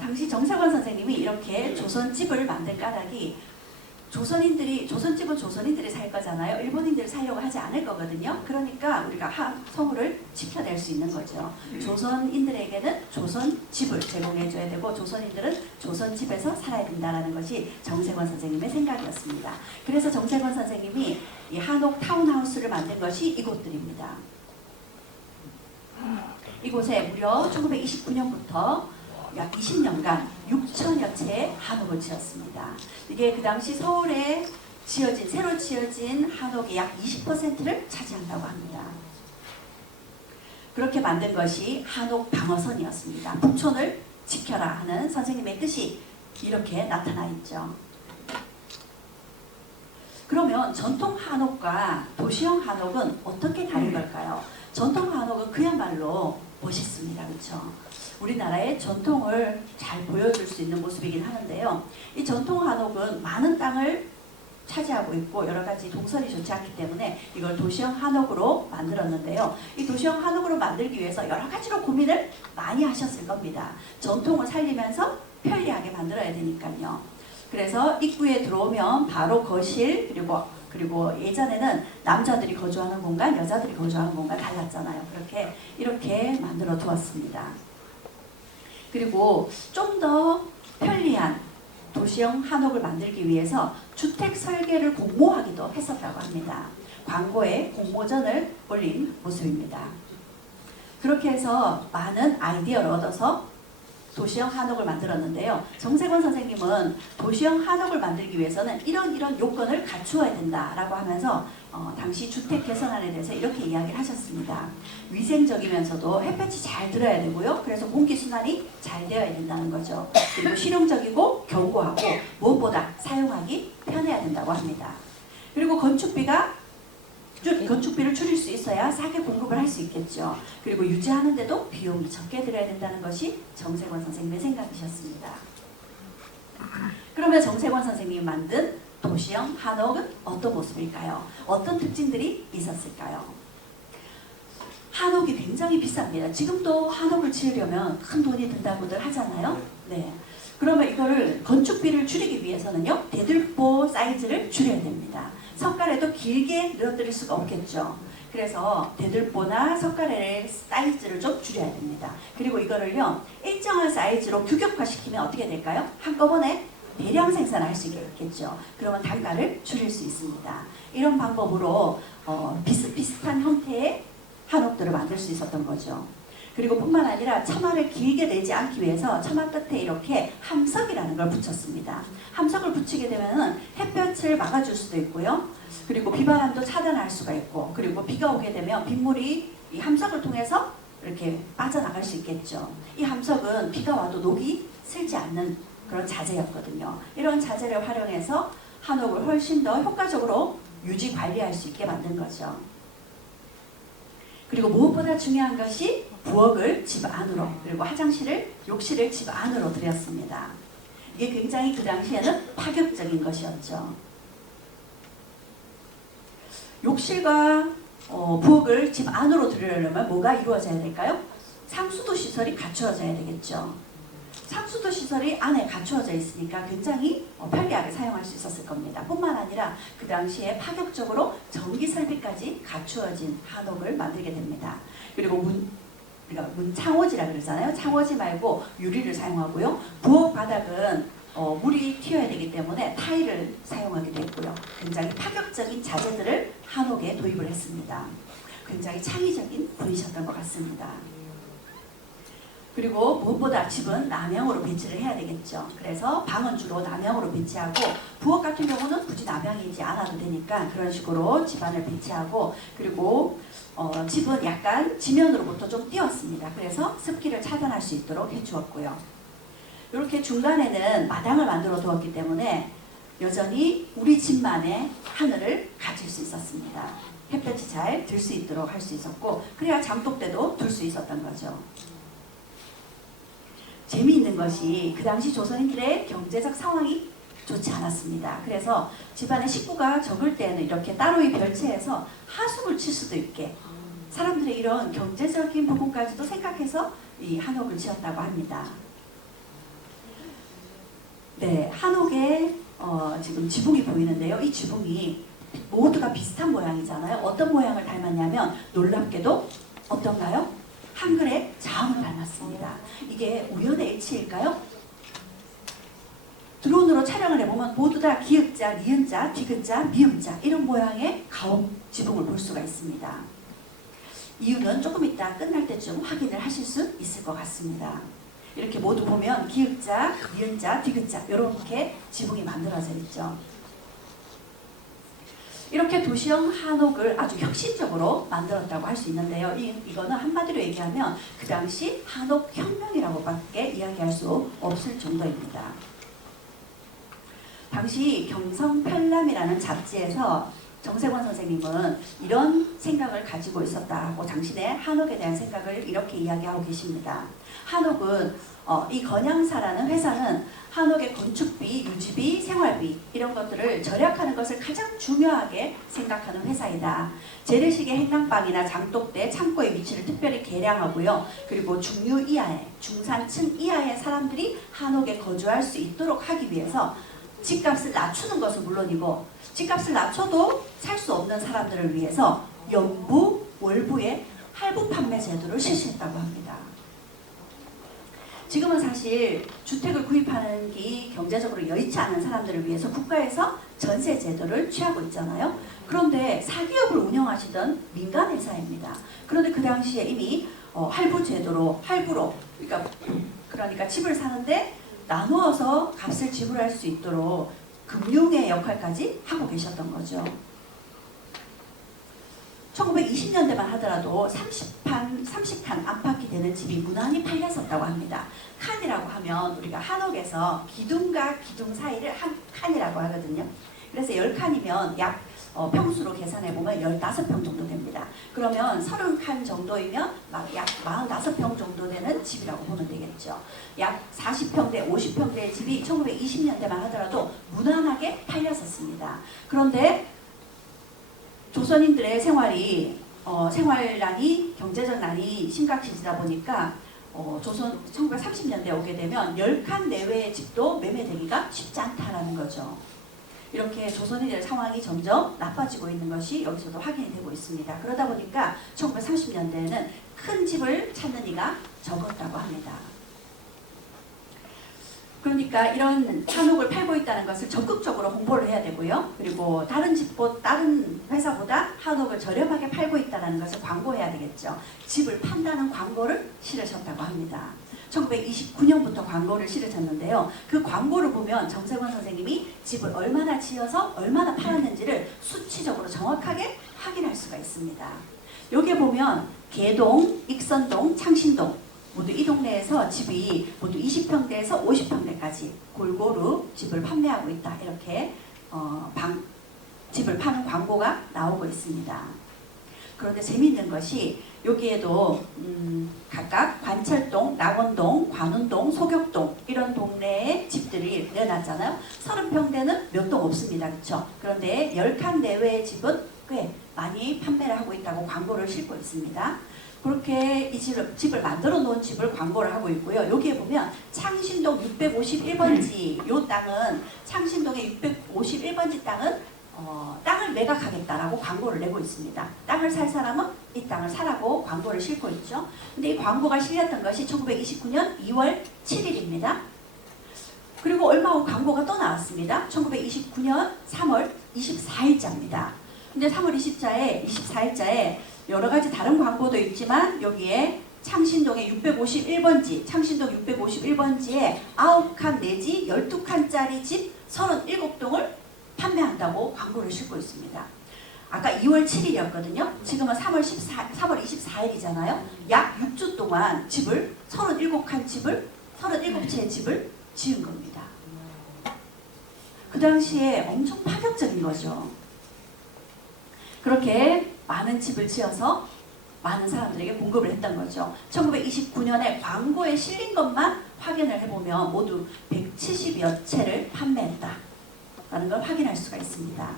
당시 정세권 선생님이 이렇게 조선집을 만든 까닭이 조선집은 조선인들이 살 거잖아요. 일본인들이 살려고 하지 않을 거거든요. 그러니까 우리가 서울을 지켜낼 수 있는 거죠. 조선인들에게는 조선집을 제공해줘야 되고 조선인들은 조선집에서 살아야 된다는 것이 정세권 선생님의 생각이었습니다. 그래서 정세권 선생님이 이 한옥 타운하우스를 만든 것이 이곳들입니다. 이곳에 무려 1929년부터 약 20년간 6천여 채의 한옥을 지었습니다. 이게 그 당시 서울에 새로 지어진 한옥의 약 20%를 차지한다고 합니다. 그렇게 만든 것이 한옥 방어선이었습니다. 북촌을 지켜라 하는 선생님의 뜻이 이렇게 나타나 있죠. 그러면 전통 한옥과 도시형 한옥은 어떻게 다른 걸까요? 전통 한옥은 그야말로 멋있습니다. 그렇죠? 우리나라의 전통을 잘 보여줄 수 있는 모습이긴 하는데요. 이 전통 한옥은 많은 땅을 차지하고 있고 여러 가지 동선이 좋지 않기 때문에 이걸 도시형 한옥으로 만들었는데요. 이 도시형 한옥으로 만들기 위해서 여러 가지로 고민을 많이 하셨을 겁니다. 전통을 살리면서 편리하게 만들어야 되니까요. 그래서 입구에 들어오면 바로 거실 그리고 예전에는 남자들이 거주하는 공간, 여자들이 거주하는 공간 달랐잖아요. 이렇게 만들어 두었습니다. 그리고 좀 더 편리한 도시형 한옥을 만들기 위해서 주택 설계를 공모하기도 했었다고 합니다. 광고에 공모전을 올린 모습입니다. 그렇게 해서 많은 아이디어를 얻어서 도시형 한옥을 만들었는데요. 정세권 선생님은 도시형 한옥을 만들기 위해서는 이런 요건을 갖추어야 된다라고 하면서 당시 주택 개선안에 대해서 이렇게 이야기를 하셨습니다. 위생적이면서도 햇볕이 잘 들어야 되고요. 그래서 공기순환이 잘 되어야 된다는 거죠. 그리고 실용적이고 견고하고 무엇보다 사용하기 편해야 된다고 합니다. 그리고 건축비를 줄일 수 있어야 싸게 공급을 할 수 있겠죠. 그리고 유지하는데도 비용이 적게 들어야 된다는 것이 정세권 선생님의 생각이셨습니다. 그러면 정세권 선생님이 만든 도시형 한옥은 어떤 모습일까요? 어떤 특징들이 있었을까요? 한옥이 굉장히 비쌉니다. 지금도 한옥을 지으려면 큰 돈이 든다고들 하잖아요. 네. 그러면 이거를 건축비를 줄이기 위해서는요. 대들보 사이즈를 줄여야 됩니다. 석가래도 길게 늘어뜨릴 수가 없겠죠. 그래서 대들보나 석가래의 사이즈를 좀 줄여야 됩니다. 그리고 이거를요. 일정한 사이즈로 규격화시키면 어떻게 될까요? 한꺼번에 대량 생산할 수 있겠죠. 그러면 단가를 줄일 수 있습니다. 이런 방법으로 비슷비슷한 형태의 한옥들을 만들 수 있었던 거죠. 그리고 뿐만 아니라 처마를 길게 내지 않기 위해서 처마 끝에 이렇게 함석이라는 걸 붙였습니다. 함석을 붙이게 되면 햇볕을 막아줄 수도 있고요. 그리고 비바람도 차단할 수가 있고 그리고 비가 오게 되면 빗물이 이 함석을 통해서 이렇게 빠져나갈 수 있겠죠. 이 함석은 비가 와도 녹이 슬지 않는 그런 자재였거든요. 이런 자재를 활용해서 한옥을 훨씬 더 효과적으로 유지 관리할 수 있게 만든 거죠. 그리고 무엇보다 중요한 것이 부엌을 집 안으로 그리고 화장실을 욕실을 집 안으로 들였습니다. 이게 굉장히 그 당시에는 파격적인 것이었죠. 욕실과 부엌을 집 안으로 들이려면 뭐가 이루어져야 될까요? 상수도 시설이 갖추어져야 되겠죠. 상수도 시설이 안에 갖추어져 있으니까 굉장히 편리하게 사용할 수 있었을 겁니다. 뿐만 아니라 그 당시에 파격적으로 전기 설비까지 갖추어진 한옥을 만들게 됩니다. 그리고 우리가 창호지라 그러잖아요. 창호지 말고 유리를 사용하고요. 부엌 바닥은 물이 튀어야 되기 때문에 타일을 사용하기도 했고요. 굉장히 파격적인 자재들을 한옥에 도입을 했습니다. 굉장히 창의적인 분이셨던 것 같습니다. 그리고 무엇보다 집은 남향으로 배치를 해야 되겠죠. 그래서 방은 주로 남향으로 배치하고 부엌 같은 경우는 굳이 남향이지 않아도 되니까 그런 식으로 집안을 배치하고 그리고 집은 약간 지면으로부터 좀 띄웠습니다. 그래서 습기를 차단할 수 있도록 해주었고요. 이렇게 중간에는 마당을 만들어 두었기 때문에 여전히 우리 집만의 하늘을 가질 수 있었습니다. 햇볕이 잘 들 수 있도록 할 수 있었고, 그래야 장독대도 둘 수 있었던 거죠. 재미있는 것이 그 당시 조선인들의 경제적 상황이 좋지 않았습니다. 그래서 집안에 식구가 적을 때는 이렇게 따로이 별채해서 하숙을 칠 수도 있게 사람들의 이런 경제적인 부분까지도 생각해서 이 한옥을 지었다고 합니다. 네, 한옥에 지금 지붕이 보이는데요. 이 지붕이 모두가 비슷한 모양이잖아요. 어떤 모양을 닮았냐면 놀랍게도 어떤가요? 한글의 자음을 닮았습니다. 이게 우연의 일치일까요? 드론으로 촬영을 해보면 모두 다 기역자, 니은자, 디귿자, 미음자 이런 모양의 가옥 지붕을 볼 수가 있습니다. 이유는 조금 이따 끝날 때쯤 확인을 하실 수 있을 것 같습니다. 이렇게 모두 보면 기역자, 니은자, 디귿자 이렇게 지붕이 만들어져 있죠. 이렇게 도시형 한옥을 아주 혁신적으로 만들었다고 할 수 있는데요. 이거는 한마디로 얘기하면 그 당시 한옥혁명이라고밖에 이야기할 수 없을 정도입니다. 당시 경성편람이라는 잡지에서 정세권 선생님은 이런 생각을 가지고 있었다고 당신의 한옥에 대한 생각을 이렇게 이야기하고 계십니다. 한옥은 이 건양사라는 회사는 한옥의 건축비, 유지비, 생활비 이런 것들을 절약하는 것을 가장 중요하게 생각하는 회사이다. 재래식의 행랑방이나 장독대, 창고의 위치를 특별히 개량하고요. 그리고 중류 이하의, 중산층 이하의 사람들이 한옥에 거주할 수 있도록 하기 위해서 집값을 낮추는 것은 물론이고 집값을 낮춰도 살 수 없는 사람들을 위해서 연부, 월부의 할부 판매 제도를 실시했다고 합니다. 지금은 사실 주택을 구입하는 게 경제적으로 여의치 않은 사람들을 위해서 국가에서 전세 제도를 취하고 있잖아요. 그런데 사기업을 운영하시던 민간 회사입니다. 그런데 그 당시에 이미 할부 제도로, 할부로 그러니까 집을 사는데 나누어서 값을 지불할 수 있도록 금융의 역할까지 하고 계셨던 거죠. 1920년대만 하더라도 30칸 안팎이 되는 집이 무난히 팔렸었다고 합니다. 칸이라고 하면 우리가 한옥에서 기둥과 기둥 사이를 한 칸이라고 하거든요. 그래서 10칸이면 약 평수로 계산해보면 15평 정도 됩니다. 그러면 30칸 정도이면 약 45평 정도 되는 집이라고 보면 되겠죠. 약 40평대, 50평대의 집이 1920년대만 하더라도 무난하게 팔렸었습니다. 그런데 조선인들의 생활난이 경제적 난이 심각해지다 보니까 조선 1930년대 오게 되면 10칸 내외의 집도 매매되기가 쉽지 않다라는 거죠. 이렇게 조선인들의 상황이 점점 나빠지고 있는 것이 여기서도 확인이 되고 있습니다. 그러다 보니까 1930년대에는 큰 집을 찾는 이가 적었다고 합니다. 그러니까 이런 한옥을 팔고 있다는 것을 적극적으로 홍보를 해야 되고요. 그리고 다른 회사보다 한옥을 저렴하게 팔고 있다는 것을 광고해야 되겠죠. 집을 판다는 광고를 실으셨다고 합니다. 1929년부터 광고를 실으셨는데요. 그 광고를 보면 정세권 선생님이 집을 얼마나 지어서 얼마나 팔았는지를 수치적으로 정확하게 확인할 수가 있습니다. 여기에 보면 개동, 익선동, 창신동 모두 이 동네에서 집이 모두 20평대에서 50평대까지 골고루 집을 판매하고 있다. 이렇게 집을 파는 광고가 나오고 있습니다. 그런데 재미있는 것이 여기에도 각각 관철동, 낙원동, 관운동, 소격동 이런 동네에 집들이 내놨잖아요. 30평대는 몇 동 없습니다. 그렇죠? 그런데 10칸 내외의 집은 꽤 많이 판매를 하고 있다고 광고를 싣고 있습니다. 그렇게 이 집을 만들어 놓은 집을 광고를 하고 있고요. 여기에 보면 창신동 651번지 요 땅은 창신동의 651번지 땅은 땅을 매각하겠다라고 광고를 내고 있습니다. 땅을 살 사람은 이 땅을 사라고 광고를 싣고 있죠. 근데 이 광고가 실렸던 것이 1929년 2월 7일입니다. 그리고 얼마 후 광고가 또 나왔습니다. 1929년 3월 24일자입니다. 근데 3월 24일자에 여러 가지 다른 광고도 있지만 여기에 창신동의 651번지, 창신동 651번지에 9칸 내지 12칸짜리 집 37동을 판매한다고 광고를 싣고 있습니다. 아까 2월 7일이었거든요. 지금은 3월 24일이잖아요. 약 6주 동안 37채의 집을 지은 겁니다. 그 당시에 엄청 파격적인 거죠. 그렇게 많은 집을 지어서 많은 사람들에게 공급을 했던 거죠. 1929년에 광고에 실린 것만 확인을 해보면 모두 170여 채를 판매했다라는 걸 확인할 수가 있습니다.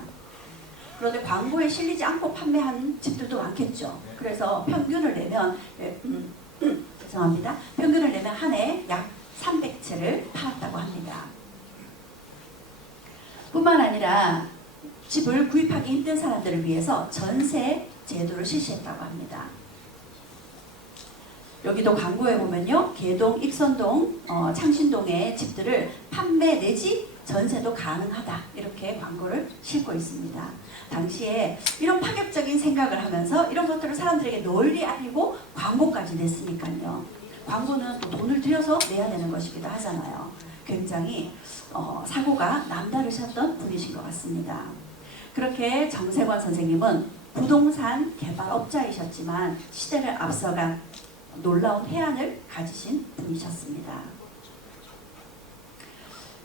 그런데 광고에 실리지 않고 판매한 집들도 많겠죠. 그래서 평균을 내면 죄송합니다. 평균을 내면 한 해 약 300채를 팔았다고 합니다. 뿐만 아니라 집을 구입하기 힘든 사람들을 위해서 전세 제도를 실시했다고 합니다. 여기도 광고에 보면요, 개동, 익선동, 창신동의 집들을 판매 내지 전세도 가능하다 이렇게 광고를 싣고 있습니다. 당시에 이런 파격적인 생각을 하면서 이런 것들을 사람들에게 널리 알리고 광고까지 냈으니까요. 광고는 또 돈을 들여서 내야 되는 것이기도 하잖아요. 굉장히 사고가 남다르셨던 분이신 것 같습니다. 그렇게 정세관 선생님은 부동산 개발업자이셨지만 시대를 앞서간 놀라운 해안을 가지신 분이셨습니다.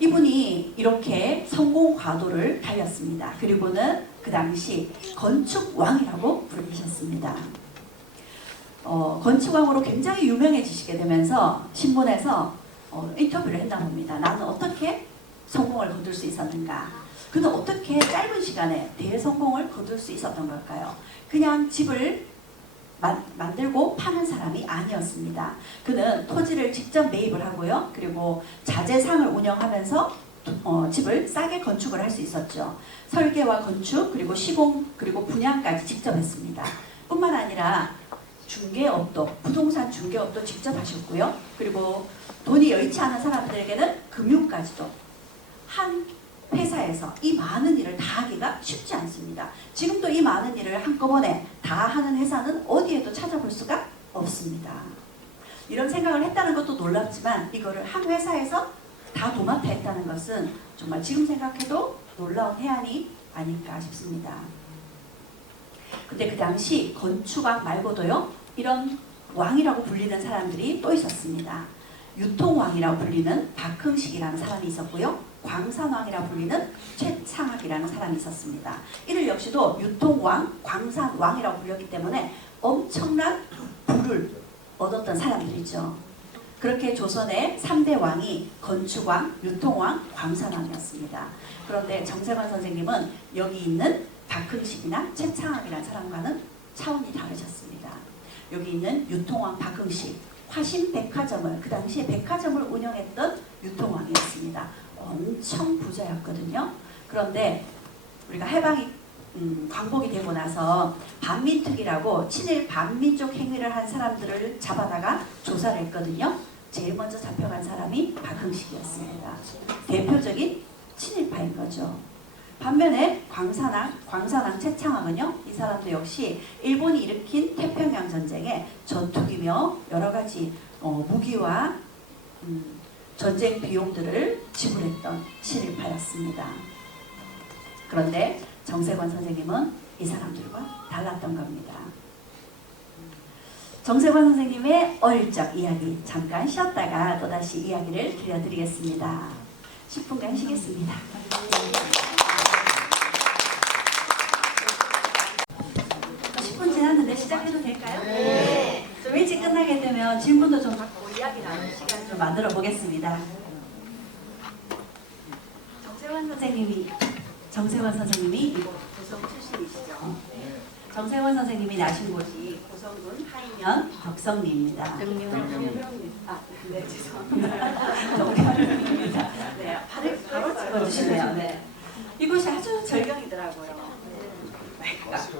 이분이 이렇게 성공 과도를 달렸습니다. 그리고는 그 당시 건축왕이라고 불리셨습니다. 건축왕으로 굉장히 유명해지시게 되면서 신문에서 인터뷰를 했나 봅니다. 나는 어떻게 성공을 거둘 수 있었는가? 그는 어떻게 짧은 시간에 대성공을 거둘 수 있었던 걸까요? 그냥 집을 만들고 파는 사람이 아니었습니다. 그는 토지를 직접 매입을 하고요. 그리고 자재상을 운영하면서 집을 싸게 건축을 할 수 있었죠. 설계와 건축, 그리고 시공, 그리고 분양까지 직접 했습니다. 뿐만 아니라 중개업도, 부동산 중개업도 직접 하셨고요. 그리고 돈이 여의치 않은 사람들에게는 금융까지도 한 회사에서 이 많은 일을 다 하기가 쉽지 않습니다. 지금도 이 많은 일을 한꺼번에 다 하는 회사는 어디에도 찾아볼 수가 없습니다. 이런 생각을 했다는 것도 놀랍지만 이거를 한 회사에서 다 도맡아 했다는 것은 정말 지금 생각해도 놀라운 해안이 아닐까 싶습니다. 근데 그 당시 건축왕 말고도요, 이런 왕이라고 불리는 사람들이 또 있었습니다. 유통왕이라고 불리는 박흥식이라는 사람이 있었고요. 광산왕이라고 불리는 최창학이라는 사람이 있었습니다. 이들 역시도 유통왕, 광산왕이라고 불렸기 때문에 엄청난 부를 얻었던 사람들이죠. 그렇게 조선의 3대 왕이 건축왕, 유통왕, 광산왕이었습니다. 그런데 정세관 선생님은 여기 있는 박흥식이나 최창학이라는 사람과는 차원이 다르셨습니다. 여기 있는 유통왕 박흥식, 화신백화점을, 그 당시에 백화점을 운영했던 유통왕이었습니다. 엄청 부자였거든요. 그런데 우리가 해방이 광복이 되고 나서 반민특위라고 친일 반민족 행위를 한 사람들을 잡아다가 조사를 했거든요. 제일 먼저 잡혀간 사람이 박흥식이었습니다. 대표적인 친일파인 거죠. 반면에 광산왕 최창학은요, 이 사람도 역시 일본이 일으킨 태평양 전쟁에 전투기며 여러 가지 무기와 전쟁 비용들을 지불했던 친일파였습니다. 그런데 정세관 선생님은 이 사람들과 달랐던 겁니다. 정세관 선생님의 어릴 적 이야기 잠깐 쉬었다가 또다시 이야기를 들려드리겠습니다. 10분간 쉬겠습니다. 10분 지났는데 시작해도 될까요? 네. 좀 일찍 끝나게 되면 질문도 좀 받고 이야기 나누는 시간 좀 만들어 보겠습니다. 정세관 선생님이 이곳 고성 출신이시죠? 정세관 선생님이 나신 곳이 고성군 하이면 덕성리입니다. 네, 죄송합니다. 정평입니다. 네, 바로 찍어주시네요. 네. 이곳이 아주 절경이더라고요.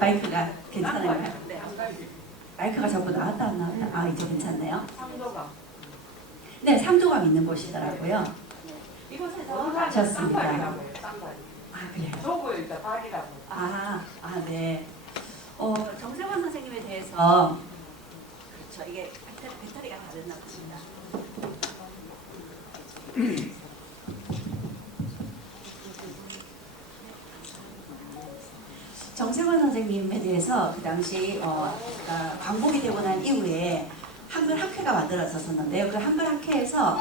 마이크가 괜찮아요? 네. 마이크가 자꾸 나왔다 안 나왔다. 아, 이제 괜찮네요. 상도가. 네, 상도감 있는 곳이더라고요. 이곳에서 하셨습니다. 쌍발이라고. 아, 그래요? 저거일까 발이라고. 네. 정세관 선생님에 대해서 그렇죠. 이게 배터리가 다르나 봅니다. 정세관 선생님에 대해서 그 당시 광복이 되고 난 이후에 한글 학회가 만들어졌었는데요. 그 한글 학회에서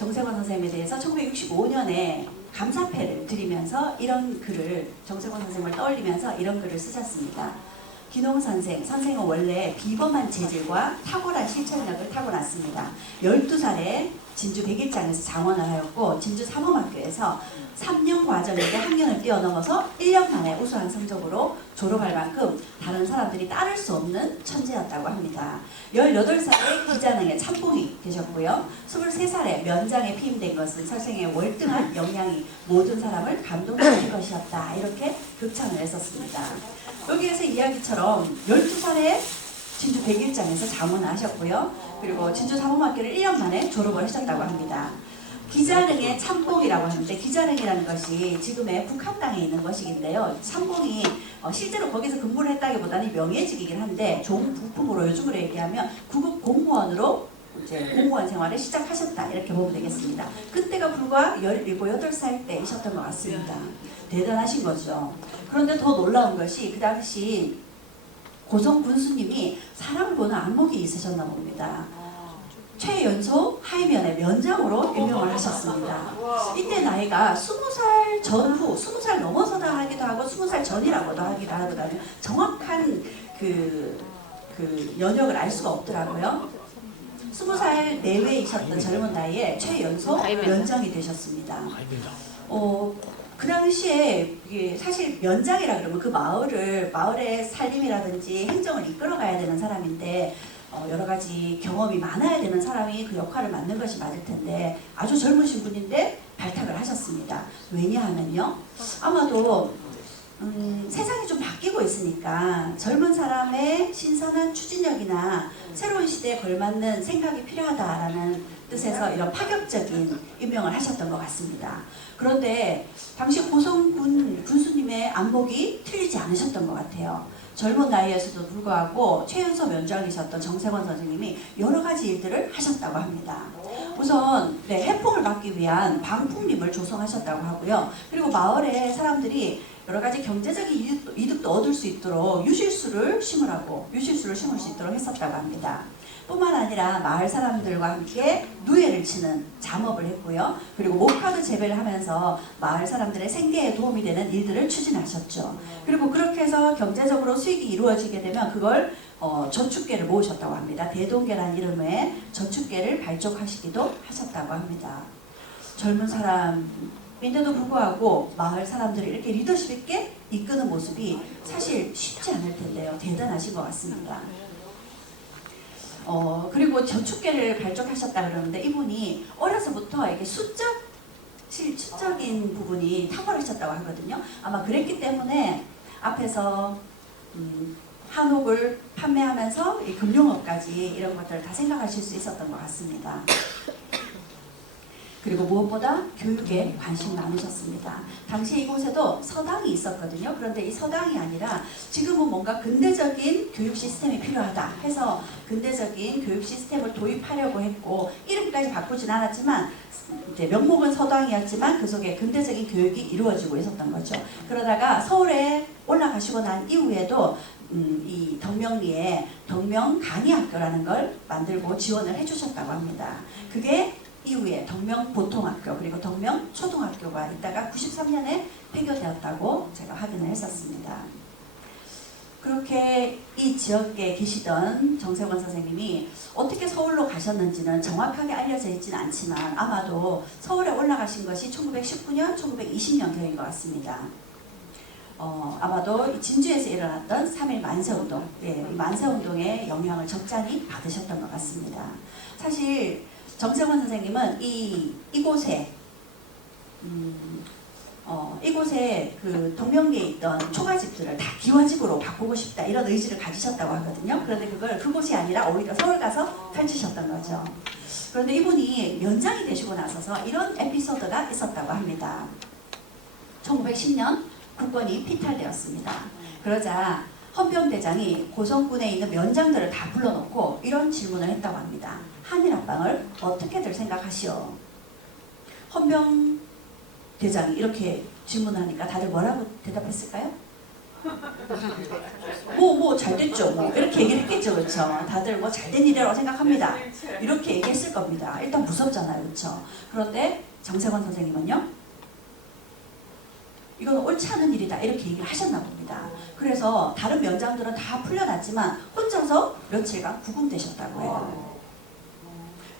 정세권 선생님에 대해서 1965년에 감사패를 드리면서 이런 글을, 정세권 선생님을 떠올리면서 이런 글을 쓰셨습니다. 기농 선생은 원래 비범한 재질과 탁월한 실천력을 타고났습니다. 12살에 진주 백일장에서 장원을 하였고 진주 삼험학교에서 3년 과정인데 학년을 뛰어넘어서 1년 만에 우수한 성적으로 졸업할 만큼 다른 사람들이 따를 수 없는 천재였다고 합니다. 18살에 기자능에 참봉이 되셨고요. 23살에 면장에 피임된 것은 선생의 월등한 역량이 모든 사람을 감동시킬 것이었다. 이렇게 극찬을 했었습니다. 여기에서 이야기처럼 12살에 진주 백일장에서 장원을 하셨고요. 그리고 진주 삼험학교를 1년 만에 졸업을 하셨다고 합니다. 기자능의 참봉이라고 하는데 기자능이라는 것이 지금의 북한 땅에 있는 것이긴데요. 참봉이 실제로 거기서 근무를 했다기보다는 명예직이긴 한데 좋은 부품으로 요즘으로 얘기하면 구급 공무원으로 이제 공무원 생활을 시작하셨다 이렇게 보면 되겠습니다. 그때가 불과 17, 8살 때이셨던 것 같습니다. 대단하신 거죠. 그런데 더 놀라운 것이 그 당시 고성 군수님이 사람을 보는 안목이 있으셨나 봅니다. 최연소 하이면의 면장으로 임명을 하셨습니다. 이때 나이가 20살 전후, 20살 넘어서다 하기도 하고 20살 전이라고도 하기도 하거든요. 정확한 그 연역을 알 수가 없더라고요. 20살 내외이셨던 젊은 나이에 최연소 면장이 되셨습니다. 그 당시에 이게 사실 면장이라 그러면 그 마을의 살림이라든지 행정을 이끌어가야 되는 사람인데 여러 가지 경험이 많아야 되는 사람이 그 역할을 맡는 것이 맞을 텐데 아주 젊으신 분인데 발탁을 하셨습니다. 왜냐하면요. 아마도 세상이 좀 바뀌고 있으니까 젊은 사람의 신선한 추진력이나 새로운 시대에 걸맞는 생각이 필요하다라는 뜻에서 이런 파격적인 임명을 하셨던 것 같습니다. 그런데 당시 고성군 군수님의 안목이 틀리지 않으셨던 것 같아요. 젊은 나이에서도 불구하고 최연소 면장이셨던 정세권 선생님이 여러 가지 일들을 하셨다고 합니다. 우선 해풍을 막기 위한 방풍림을 조성하셨다고 하고요. 그리고 마을의 사람들이 여러 가지 경제적인 이득도 얻을 수 있도록 유실수를 심을 수 있도록 했었다고 합니다. 뿐만 아니라 마을 사람들과 함께 누에를 치는 잠업을 했고요. 그리고 목화도 재배를 하면서 마을 사람들의 생계에 도움이 되는 일들을 추진하셨죠. 그리고 그렇게 해서 경제적으로 수익이 이루어지게 되면 그걸 저축계를 모으셨다고 합니다. 대동계라는 이름의 저축계를 발족하시기도 하셨다고 합니다. 젊은 사람인데도 불구하고 마을 사람들을 이렇게 리더십 있게 이끄는 모습이 사실 쉽지 않을 텐데요. 대단하신 것 같습니다. 그리고 저축계를 발족하셨다 그러는데 이분이 어려서부터 이게 수적인 부분이 탁월하셨다고 하거든요. 아마 그랬기 때문에 앞에서 한옥을 판매하면서 이 금융업까지 이런 것들을 다 생각하실 수 있었던 것 같습니다. 그리고 무엇보다 교육에 관심 많으셨습니다. 당시 이곳에도 서당이 있었거든요. 그런데 이 서당이 아니라 지금은 뭔가 근대적인 교육 시스템이 필요하다 해서 근대적인 교육 시스템을 도입하려고 했고 이름까지 바꾸진 않았지만 이제 명목은 서당이었지만 그 속에 근대적인 교육이 이루어지고 있었던 거죠. 그러다가 서울에 올라가시고 난 이후에도 이 덕명리에 덕명강의학교라는 걸 만들고 지원을 해주셨다고 합니다. 그게 이후에 덕명보통학교 그리고 덕명초등학교가 있다가 93년에 폐교되었다고 제가 확인을 했었습니다. 그렇게 이 지역에 계시던 정세권 선생님이 어떻게 서울로 가셨는지는 정확하게 알려져 있지는 않지만 아마도 서울에 올라가신 것이 1919년, 1920년경인 것 같습니다. 아마도 진주에서 일어났던 3.1 만세운동, 만세운동의 영향을 적잖이 받으셨던 것 같습니다. 사실 정세권 선생님은 이곳에 그 덕명리에 있던 초가집들을 다 기와집으로 바꾸고 싶다 이런 의지를 가지셨다고 하거든요. 그런데 그걸 그곳이 아니라 오히려 서울 가서 펼치셨던 거죠. 그런데 이분이 면장이 되시고 나서서 이런 에피소드가 있었다고 합니다. 1910년 국권이 피탈되었습니다. 그러자 헌병대장이 고성군에 있는 면장들을 다 불러놓고 이런 질문을 했다고 합니다. 한일합방을 어떻게들 생각하시오? 헌병대장이 이렇게 질문하니까 다들 뭐라고 대답했을까요? 뭐 잘 됐죠. 뭐 이렇게 얘기를 했겠죠. 그렇죠. 다들 뭐 잘된 일이라고 생각합니다. 이렇게 얘기했을 겁니다. 일단 무섭잖아요. 그렇죠. 그런데 정세권 선생님은요. 이건 옳지 않은 일이다. 이렇게 얘기를 하셨나 봅니다. 그래서 다른 면장들은 다 풀려났지만 혼자서 며칠간 구금되셨다고 해요.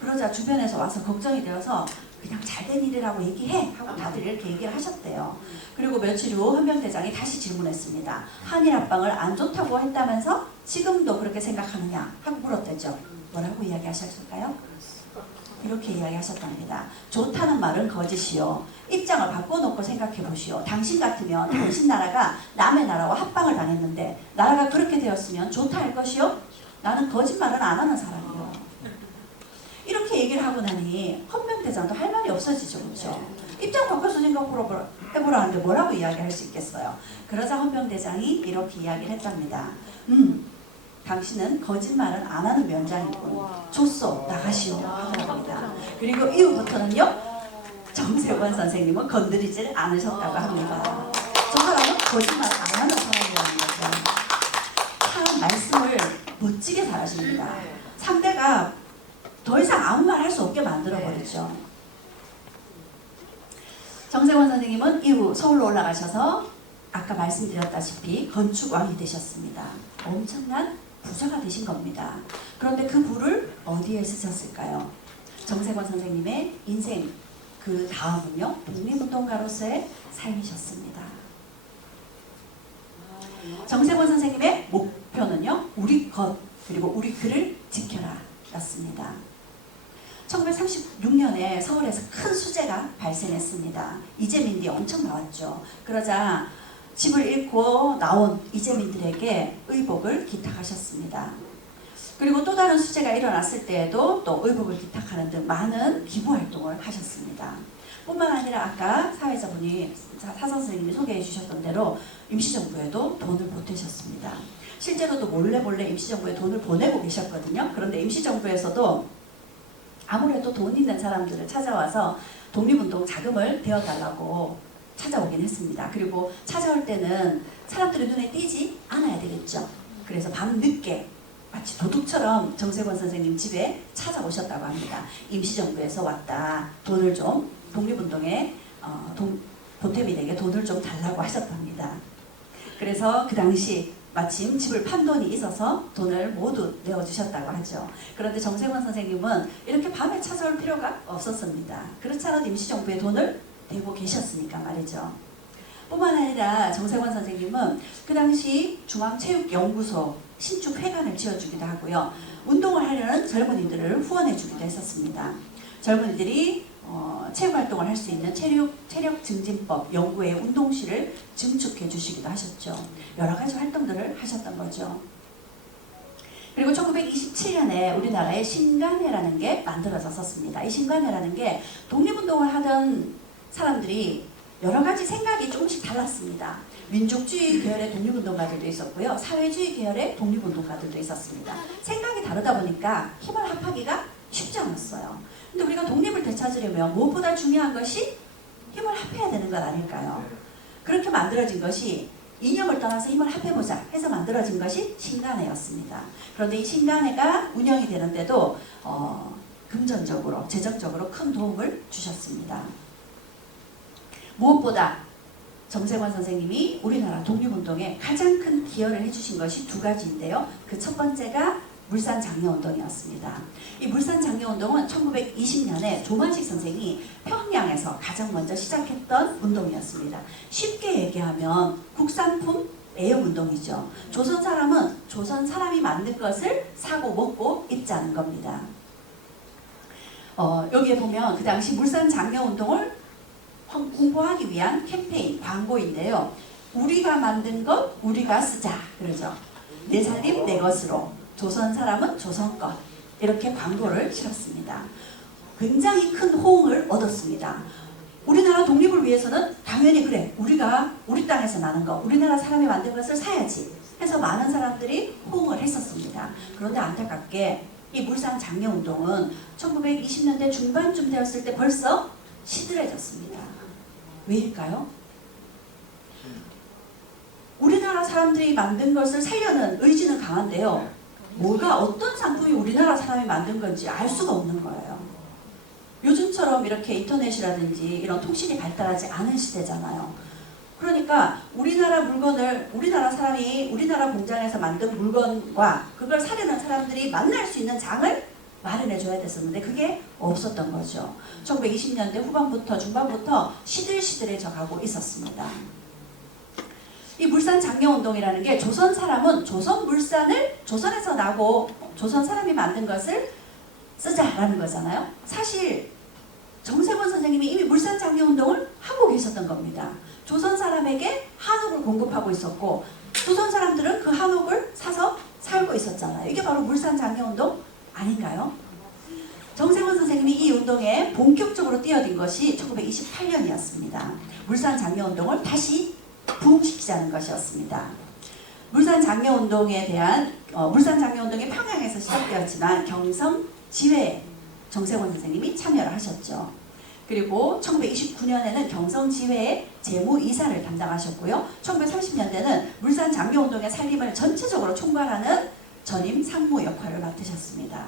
그러자 주변에서 와서 걱정이 되어서 그냥 잘된 일이라고 얘기해 하고 다들 이렇게 얘기를 하셨대요. 그리고 며칠 후 헌병대장이 다시 질문했습니다. 한일 합방을 안 좋다고 했다면서 지금도 그렇게 생각하느냐 하고 물었대죠. 뭐라고 이야기하셨을까요? 이렇게 이야기하셨답니다. 좋다는 말은 거짓이요. 입장을 바꿔놓고 생각해 보시오. 당신 같으면 당신 나라가 남의 나라와 합방을 당했는데 나라가 그렇게 되었으면 좋다 할 것이요? 나는 거짓말은 안 하는 사람이요. 이렇게 얘기를 하고 나니 헌병대장도 할 말이 없어지죠. 그렇죠? 입장 바꿔서 생각해보라 하는데 뭐라고 이야기할 수 있겠어요. 그러자 헌병대장이 이렇게 이야기를 했답니다. 당신은 거짓말은 안 하는 면장이군. 좋소, 나가시오 하더랍니다. 그리고 이후부터는요. 정세권 선생님은 건드리질 않으셨다고 합니다. 저 사람은 거짓말 안 하는 사람이라는 거죠. 참 말씀을 멋지게 잘하십니다. 상대가 더 이상 아무 말 할 수 없게 만들어버리죠. 정세권 선생님은 이후 서울로 올라가셔서 아까 말씀드렸다시피 건축왕이 되셨습니다. 엄청난 부자가 되신 겁니다. 그런데 그 부를 어디에 쓰셨을까요? 정세권 선생님의 인생 그 다음은요. 독립운동가로서의 삶이셨습니다. 정세권 선생님의 목표는요. 우리 것 그리고 우리 글을 지켜라 였습니다. 1936년에 서울에서 큰 수재가 발생했습니다. 이재민들이 엄청 나왔죠. 그러자 집을 잃고 나온 이재민들에게 의복을 기탁하셨습니다. 그리고 또 다른 수재가 일어났을 때에도 또 의복을 기탁하는 등 많은 기부활동을 하셨습니다. 뿐만 아니라 아까 사회자분이 사선 선생님이 소개해 주셨던 대로 임시정부에도 돈을 보태셨습니다. 실제로도 몰래 임시정부에 돈을 보내고 계셨거든요. 그런데 임시정부에서도 아무래도 돈 있는 사람들을 찾아와서 독립운동 자금을 대어달라고 찾아오긴 했습니다. 그리고 찾아올 때는 사람들의 눈에 띄지 않아야 되겠죠. 그래서 밤늦게 마치 도둑처럼 정세권 선생님 집에 찾아오셨다고 합니다. 임시정부에서 왔다. 돈을 좀 독립운동에 보탬이 되게 돈을 좀 달라고 하셨답니다. 그래서 그 당시 마침 집을 판 돈이 있어서 돈을 모두 내어주셨다고 하죠. 그런데 정세권 선생님은 이렇게 밤에 찾아올 필요가 없었습니다. 그렇지 않아도 임시정부에 돈을 대고 계셨으니까 말이죠. 뿐만 아니라 정세권 선생님은 그 당시 중앙체육연구소 신축회관을 지어주기도 하고요. 운동을 하려는 젊은이들을 후원해주기도 했었습니다. 젊은이들이 체육활동을 할 수 있는 체력증진법 연구회 운동실을 증축해 주시기도 하셨죠. 여러 가지 활동들을 하셨던 거죠. 그리고 1927년에 우리나라에 신간회라는 게 만들어졌었습니다. 이 신간회라는 게 독립운동을 하던 사람들이 여러 가지 생각이 조금씩 달랐습니다. 민족주의 계열의 독립운동가들도 있었고요. 사회주의 계열의 독립운동가들도 있었습니다. 생각이 다르다 보니까 힘을 합하기가 쉽지 않았어요. 근데 우리가 독립을 되찾으려면 무엇보다 중요한 것이 힘을 합해야 되는 것 아닐까요? 그렇게 만들어진 것이 이념을 떠나서 힘을 합해보자 해서 만들어진 것이 신간회였습니다. 그런데 이 신간회가 운영이 되는데도 금전적으로, 재정적으로 큰 도움을 주셨습니다. 무엇보다 정세권 선생님이 우리나라 독립운동에 가장 큰 기여를 해주신 것이 두 가지인데요. 그 첫 번째가 물산장려운동이었습니다. 이 물산장려운동은 1920년에 조만식 선생이 평양에서 가장 먼저 시작했던 운동이었습니다. 쉽게 얘기하면 국산품 애용운동이죠. 조선 사람은 조선 사람이 만든 것을 사고 먹고 입자는 겁니다. 여기에 보면 그 당시 물산장려운동을 홍보하기 위한 캠페인, 광고인데요. 우리가 만든 것 우리가 쓰자 그러죠. 내 살림 내 것으로, 조선 사람은 조선 것, 이렇게 광고를 실었습니다. 굉장히 큰 호응을 얻었습니다. 우리나라 독립을 위해서는 당연히 그래, 우리가 우리 땅에서 나는 거, 우리나라 사람이 만든 것을 사야지 해서 많은 사람들이 호응을 했었습니다. 그런데 안타깝게 이 물산장려운동은 1920년대 중반쯤 되었을 때 벌써 시들해졌습니다. 왜일까요? 우리나라 사람들이 만든 것을 살려는 의지는 강한데요. 뭐가 어떤 상품이 우리나라 사람이 만든 건지 알 수가 없는 거예요. 요즘처럼 이렇게 인터넷이라든지 이런 통신이 발달하지 않은 시대잖아요. 그러니까 우리나라 물건을 우리나라 사람이 우리나라 공장에서 만든 물건과 그걸 사려는 사람들이 만날 수 있는 장을 마련해 줘야 됐었는데 그게 없었던 거죠. 1920년대 후반부터 중반부터 시들시들해져 가고 있었습니다. 이 물산 장려운동이라는 게 조선 사람은 조선 물산을 조선에서 나고 조선 사람이 만든 것을 쓰자라는 거잖아요. 사실 정세권 선생님이 이미 물산 장려운동을 하고 계셨던 겁니다. 조선 사람에게 한옥을 공급하고 있었고 조선 사람들은 그 한옥을 사서 살고 있었잖아요. 이게 바로 물산 장려운동 아닌가요? 정세권 선생님이 이 운동에 본격적으로 뛰어든 것이 1928년이었습니다. 물산 장려운동을 다시 부흥시키자는 것이었습니다. 물산 장려운동에 대한 물산 장려운동이 평양에서 시작되었지만 경성 지회 정세권 선생님이 참여를 하셨죠. 그리고 1929년에는 경성 지회의 재무이사를 담당하셨고요. 1930년대는 물산 장려운동의 살림을 전체적으로 총괄하는 전임 상무 역할을 맡으셨습니다.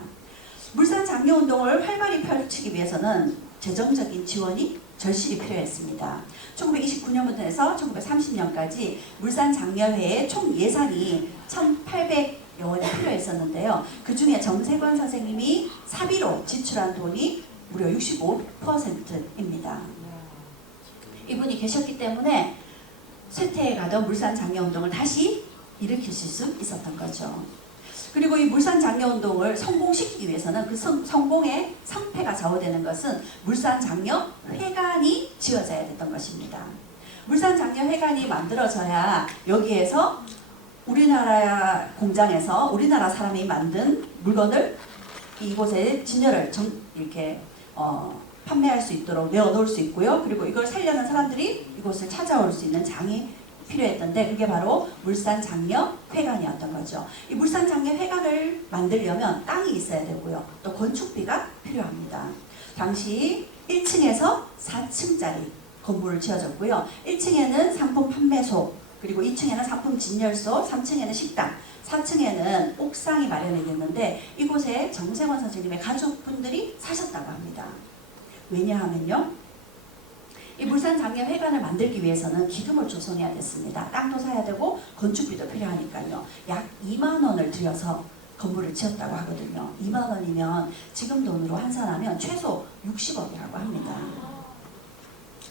물산 장려운동을 활발히 펼치기 위해서는 재정적인 지원이 절실히 필요했습니다. 1929년부터 해서 1930년까지 물산 장려회의 총 예산이 1,800여 원이 필요했었는데요. 그 중에 정세권 선생님이 사비로 지출한 돈이 무려 65%입니다. 이분이 계셨기 때문에 쇠퇴에 가던 물산 장려운동을 다시 일으키실 수 있었던 거죠. 그리고 이 물산 장려운동을 성공시키기 위해서는 그 성공의 성패가 좌우되는 것은 물산 장려회관이 지어져야 됐던 것입니다. 물산 장려회관이 만들어져야 여기에서 우리나라 공장에서 우리나라 사람이 만든 물건을 이곳에 진열을 이렇게 판매할 수 있도록 내어놓을 수 있고요. 그리고 이걸 살려는 사람들이 이곳을 찾아올 수 있는 장이 필요했던데 그게 바로 물산 장려회관이었던 거죠. 이 물산 장려회관을 만들려면 땅이 있어야 되고요. 또 건축비가 필요합니다. 당시 1층에서 4층짜리 건물을 지어졌고요. 1층에는 상품 판매소, 그리고 2층에는 상품 진열소, 3층에는 식당, 4층에는 옥상이 마련이 됐는데 이곳에 정세권 선생님의 가족분들이 사셨다고 합니다. 왜냐하면요. 이 물산 장려회관을 만들기 위해서는 기금을 조성해야 됐습니다. 땅도 사야 되고 건축비도 필요하니까요. 약 2만 원을 들여서 건물을 지었다고 하거든요. 2만 원이면 지금 돈으로 환산하면 최소 60억이라고 합니다.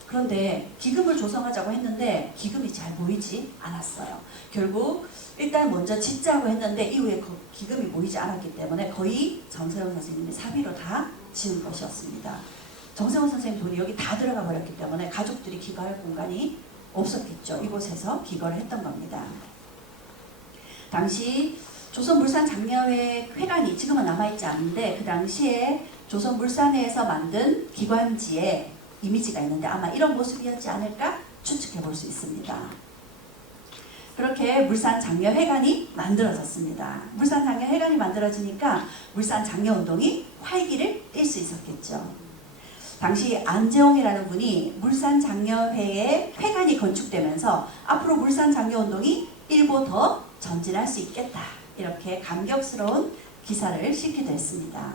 그런데 기금을 조성하자고 했는데 기금이 잘 모이지 않았어요. 결국 일단 먼저 짓자고 했는데 이후에 그 기금이 모이지 않았기 때문에 거의 정세권 선생님이 사비로 다 지은 것이었습니다. 정세권 선생님 돈이 여기 다 들어가 버렸기 때문에 가족들이 기거할 공간이 없었겠죠. 이곳에서 기거를 했던 겁니다. 당시 조선물산 장려회관이 지금은 남아있지 않은데 그 당시에 조선물산회에서 만든 기관지에 이미지가 있는데 아마 이런 모습이었지 않을까 추측해 볼 수 있습니다. 그렇게 물산 장려회관이 만들어졌습니다. 물산 장려회관이 만들어지니까 물산 장려운동이 활기를 띨 수 있었겠죠. 당시 안재홍이라는 분이 물산 장려회의 회관이 건축되면서 앞으로 물산 장려운동이 일보 더 전진할 수 있겠다. 이렇게 감격스러운 기사를 싣기도 했습니다.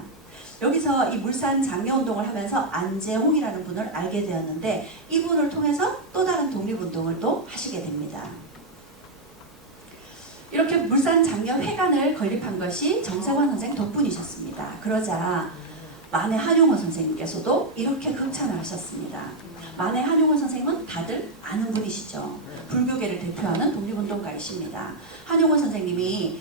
여기서 이 물산 장려운동을 하면서 안재홍이라는 분을 알게 되었는데 이분을 통해서 또 다른 독립운동을 또 하시게 됩니다. 이렇게 물산 장려회관을 건립한 것이 정세권 선생 덕분이셨습니다. 그러자 만해 한용운 선생님께서도 이렇게 극찬을 하셨습니다. 만해 한용운 선생님은 다들 아는 분이시죠. 불교계를 대표하는 독립운동가이십니다. 한용운 선생님이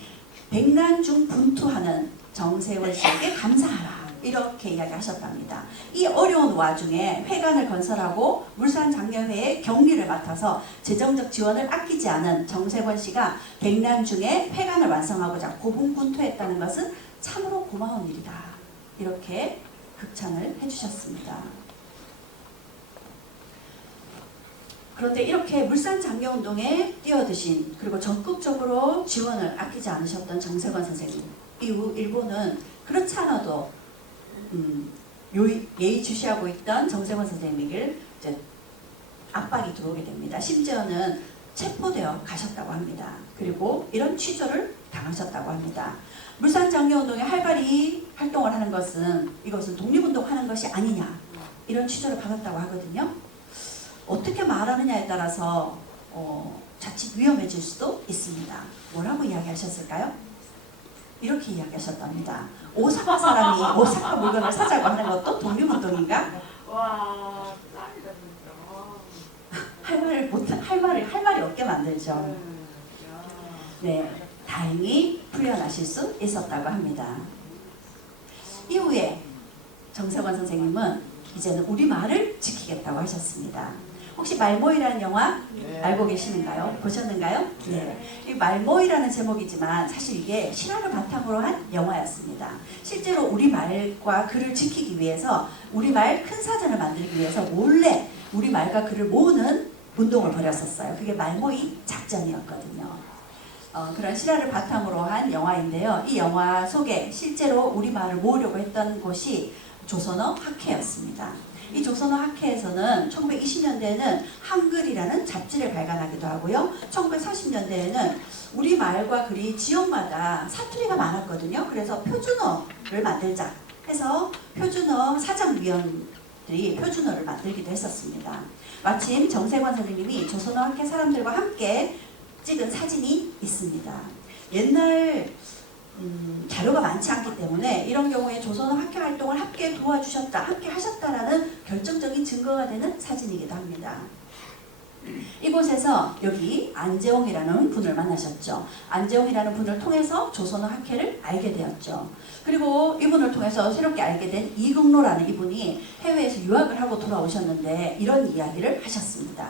백난 중 분투하는 정세권 씨에게 감사하라 이렇게 이야기하셨답니다. 이 어려운 와중에 회관을 건설하고 물산 장려회의 경리를 맡아서 재정적 지원을 아끼지 않은 정세권 씨가 백난 중에 회관을 완성하고자 고군분투했다는 것은 참으로 고마운 일이다. 이렇게 극찬을 해주셨습니다. 그런데 이렇게 물산 장려운동에 뛰어드신 그리고 적극적으로 지원을 아끼지 않으셨던 정세권 선생님 이후 일본은 그렇지 않아도 예의주시하고 있던 정세권 선생님에게 이제 압박이 들어오게 됩니다. 심지어는 체포되어 가셨다고 합니다. 그리고 이런 취조를 당하셨다고 합니다. 물산장려운동에 활발히 활동을 하는 것은 이것은 독립운동하는 것이 아니냐 이런 취조를 받았다고 하거든요. 어떻게 말하느냐에 따라서 자칫 위험해질 수도 있습니다. 뭐라고 이야기하셨을까요? 이렇게 이야기하셨답니다. 오사카 사람이 오사카 물건을 사자고 하는 것도 독립운동인가? 와, 짱이다 진짜. 할 말이 없게 만들죠. 야. 네, 다행히 풀려나실 수 있었다고 합니다. 이후에 정세관 선생님은 이제는 우리 말을 지키겠다고 하셨습니다. 혹시 말모이라는 영화 알고 계시는가요? 보셨는가요? 네. 이 말모이라는 제목이지만 사실 이게 실화를 바탕으로 한 영화였습니다. 실제로 우리말과 글을 지키기 위해서 우리말 큰 사전을 만들기 위해서 몰래 우리말과 글을 모으는 운동을 벌였었어요. 그게 말모이 작전이었거든요. 그런 실화를 바탕으로 한 영화인데요. 이 영화 속에 실제로 우리말을 모으려고 했던 곳이 조선어 학회였습니다. 이 조선어 학회에서는 1920년대에는 한글이라는 잡지를 발간하기도 하고요. 1940년대에는 우리말과 글이 지역마다 사투리가 많았거든요. 그래서 표준어를 만들자 해서 표준어 사정위원들이 표준어를 만들기도 했었습니다. 마침 정세관 선생님이 조선어 학회 사람들과 함께 찍은 사진이 있습니다. 옛날 자료가 많지 않기 때문에 이런 경우에 조선어 학회 활동을 함께 도와주셨다, 함께 하셨다라는 결정적인 증거가 되는 사진이기도 합니다. 이곳에서 여기 안재홍이라는 분을 만나셨죠. 안재홍이라는 분을 통해서 조선어 학회를 알게 되었죠. 그리고 이분을 통해서 새롭게 알게 된 이극로라는 이분이 해외에서 유학을 하고 돌아오셨는데 이런 이야기를 하셨습니다.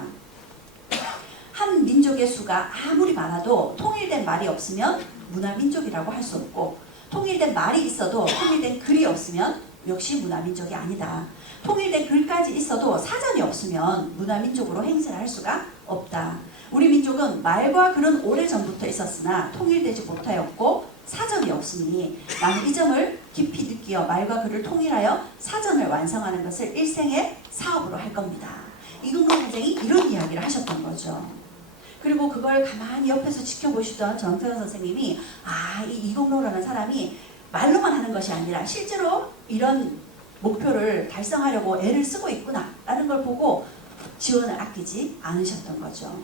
한 민족의 수가 아무리 많아도 통일된 말이 없으면 문화민족이라고 할 수 없고 통일된 말이 있어도 통일된 글이 없으면 역시 문화민족이 아니다. 통일된 글까지 있어도 사전이 없으면 문화민족으로 행세를 할 수가 없다. 우리 민족은 말과 글은 오래전부터 있었으나 통일되지 못하였고 사전이 없으니 나는 이 점을 깊이 느끼어 말과 글을 통일하여 사전을 완성하는 것을 일생의 사업으로 할 겁니다. 이근로 선생이 이런 이야기를 하셨던 거죠. 그리고 그걸 가만히 옆에서 지켜보시던 정태현 선생님이 이 이공로라는 사람이 말로만 하는 것이 아니라 실제로 이런 목표를 달성하려고 애를 쓰고 있구나 라는 걸 보고 지원을 아끼지 않으셨던 거죠.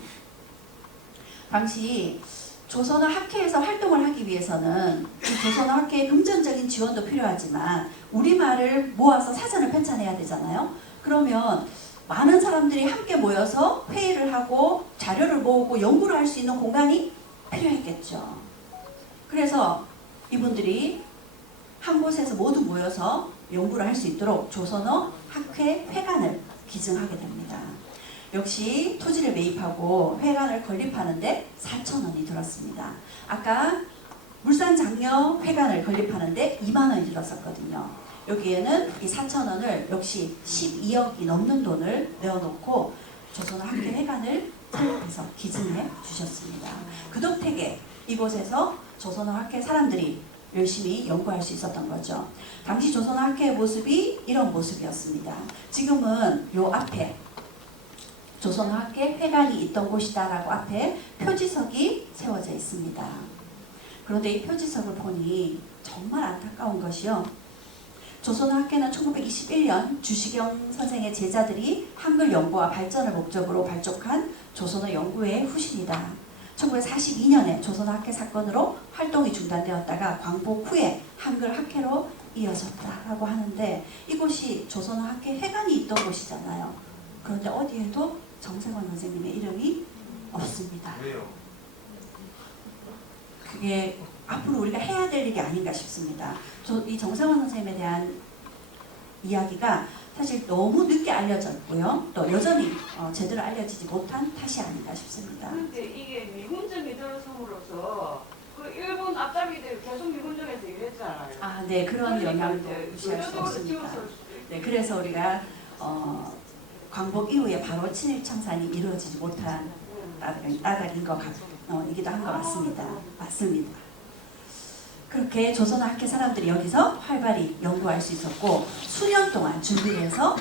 당시 조선어 학회에서 활동을 하기 위해서는 조선어 학회의 금전적인 지원도 필요하지만 우리말을 모아서 사전을 편찬해야 되잖아요. 그러면 많은 사람들이 함께 모여서 회의를 하고 자료를 모으고 연구를 할 수 있는 공간이 필요했겠죠. 그래서 이분들이 한 곳에서 모두 모여서 연구를 할 수 있도록 조선어 학회 회관을 기증하게 됩니다. 역시 토지를 매입하고 회관을 건립하는데 4,000원이 들었습니다. 아까 물산장려 회관을 건립하는데 2만 원이 들었었거든요. 여기에는 이 4,000원을 역시 12억이 넘는 돈을 내어놓고 조선어 학회 회관을 설립해서 기증해 주셨습니다. 그 덕택에 이곳에서 조선어 학회 사람들이 열심히 연구할 수 있었던 거죠. 당시 조선어 학회의 모습이 이런 모습이었습니다. 지금은 요 앞에 조선어 학회 회관이 있던 곳이다 라고 앞에 표지석이 세워져 있습니다. 그런데 이 표지석을 보니 정말 안타까운 것이요. 조선어 학회는 1921년 주시경 선생의 제자들이 한글 연구와 발전을 목적으로 발족한 조선어 연구회의 후신이다. 1942년에 조선어 학회 사건으로 활동이 중단되었다가 광복 후에 한글 학회로 이어졌다라고 하는데 이곳이 조선어 학회 회관이 있던 곳이잖아요. 그런데 어디에도 정세관 선생님의 이름이 없습니다. 왜요? 그게 앞으로 우리가 해야 될 일이 아닌가 싶습니다. 이 정세관 선생님에 대한 이야기가 사실 너무 늦게 알려졌고요. 또 여전히 제대로 알려지지 못한 탓이 아닌가 싶습니다. 그런데 이게 미군정이 들어섬으로써 그 일본 앞잡이들 계속 미군정에서 일했잖아요. 네, 그런 영향도 그러니까 무시할 수 의도적으로 없습니다. 띄워쓸 수도 있고. 네, 그래서 우리가 광복 이후에 바로 친일 청산이 이루어지지 못한 까닭인 것 이기도 한 것 같습니다. 맞습니다. 그렇게 조선어 학회 사람들이 여기서 활발히 연구할 수 있었고 수년 동안 준비를 해서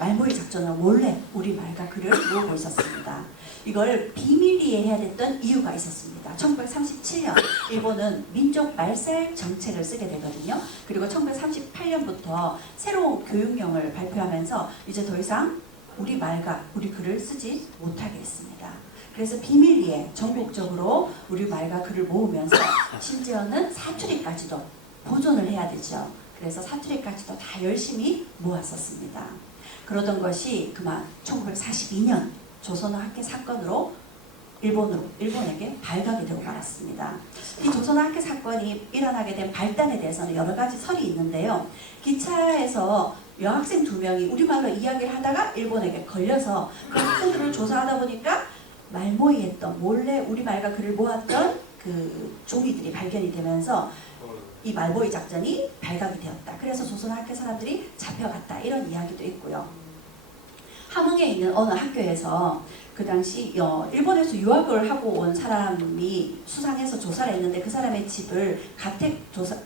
말모의 작전을 몰래 우리말과 글을 모으고 있었습니다. 이걸 비밀리에 해야 됐던 이유가 있었습니다. 1937년 일본은 민족 말살 정책을 쓰게 되거든요. 그리고 1938년부터 새로운 교육령을 발표하면서 이제 더 이상 우리말과 우리 글을 쓰지 못하게 했습니다. 그래서 비밀리에 전국적으로 우리말과 글을 모으면서 심지어는 사투리까지도 보존을 해야 되죠. 그래서 사투리까지도 다 열심히 모았었습니다. 그러던 것이 그만 1942년 조선어 학회 사건으로 일본에게 발각이 되고 말았습니다. 이 조선어 학회 사건이 일어나게 된 발단에 대해서는 여러 가지 설이 있는데요. 기차에서 여학생 2명이 우리말로 이야기를 하다가 일본에게 걸려서 그 학생들을 조사하다 보니까 말모이했던 몰래 우리말과 글을 모았던 그 종이들이 발견이 되면서 이 말모이 작전이 발각이 되었다. 그래서 조선어 학회 사람들이 잡혀갔다. 이런 이야기도 있고요. 함흥에 있는 어느 학교에서 그 당시 일본에서 유학을 하고 온 사람이 수상해서 조사를 했는데 그 사람의 집을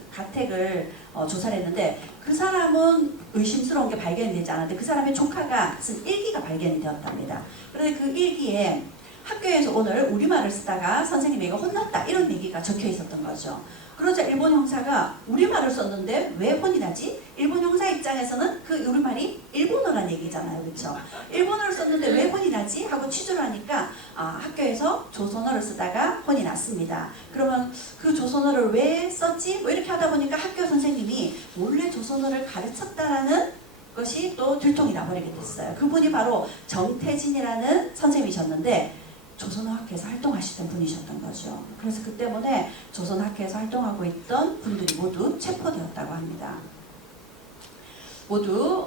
가택을 조사를 했는데 그 사람은 의심스러운 게 발견이 되지 않았는데 그 사람의 조카가 쓴 일기가 발견이 되었답니다. 그런데 그 일기에 학교에서 오늘 우리말을 쓰다가 선생님에게 혼났다 이런 얘기가 적혀 있었던 거죠. 그러자 일본 형사가 우리말을 썼는데 왜 혼이 나지? 일본 형사 입장에서는 그 우리말이 일본어란 얘기잖아요. 그렇죠? 일본어를 썼는데 왜 혼이 나지? 하고 취조를 하니까 학교에서 조선어를 쓰다가 혼이 났습니다. 그러면 그 조선어를 왜 썼지? 뭐 이렇게 하다 보니까 학교 선생님이 몰래 조선어를 가르쳤다라는 것이 또 들통이 나버리게 됐어요. 그분이 바로 정태진이라는 선생님이셨는데 조선어학회에서 활동하시던 분이셨던 거죠. 그래서 그 때문에 조선어학회에서 활동하고 있던 분들이 모두 체포되었다고 합니다. 모두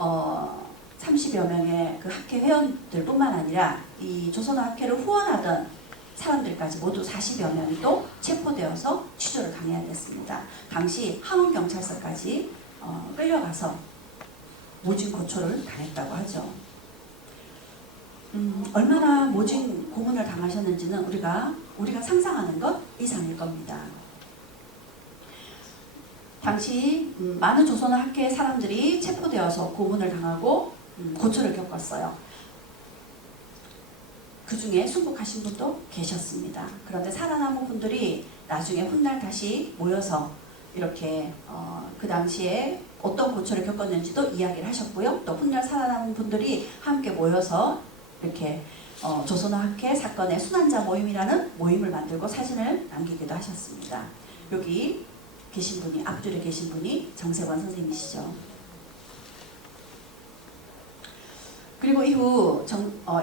30여 명의 그 학회 회원들뿐만 아니라 이 조선어학회를 후원하던 사람들까지 모두 40여 명이 또 체포되어서 취조를 당해야 됐습니다. 당시 함흥경찰서까지 끌려가서 모진 고초를 당했다고 하죠. 얼마나 모진 고문을 당하셨는지는 우리가 상상하는 것 이상일 겁니다. 당시 많은 조선어 학회 사람들이 체포되어서 고문을 당하고 고초를 겪었어요. 그 중에 순국하신 분도 계셨습니다. 그런데 살아남은 분들이 나중에 훗날 다시 모여서 이렇게 그 당시에 어떤 고초를 겪었는지도 이야기를 하셨고요. 또 훗날 살아남은 분들이 함께 모여서 이렇게 조선어 학회 사건의 순환자 모임이라는 모임을 만들고 사진을 남기기도 하셨습니다. 여기 계신 분이 앞줄에 계신 분이 정세권 선생님이시죠. 그리고 이후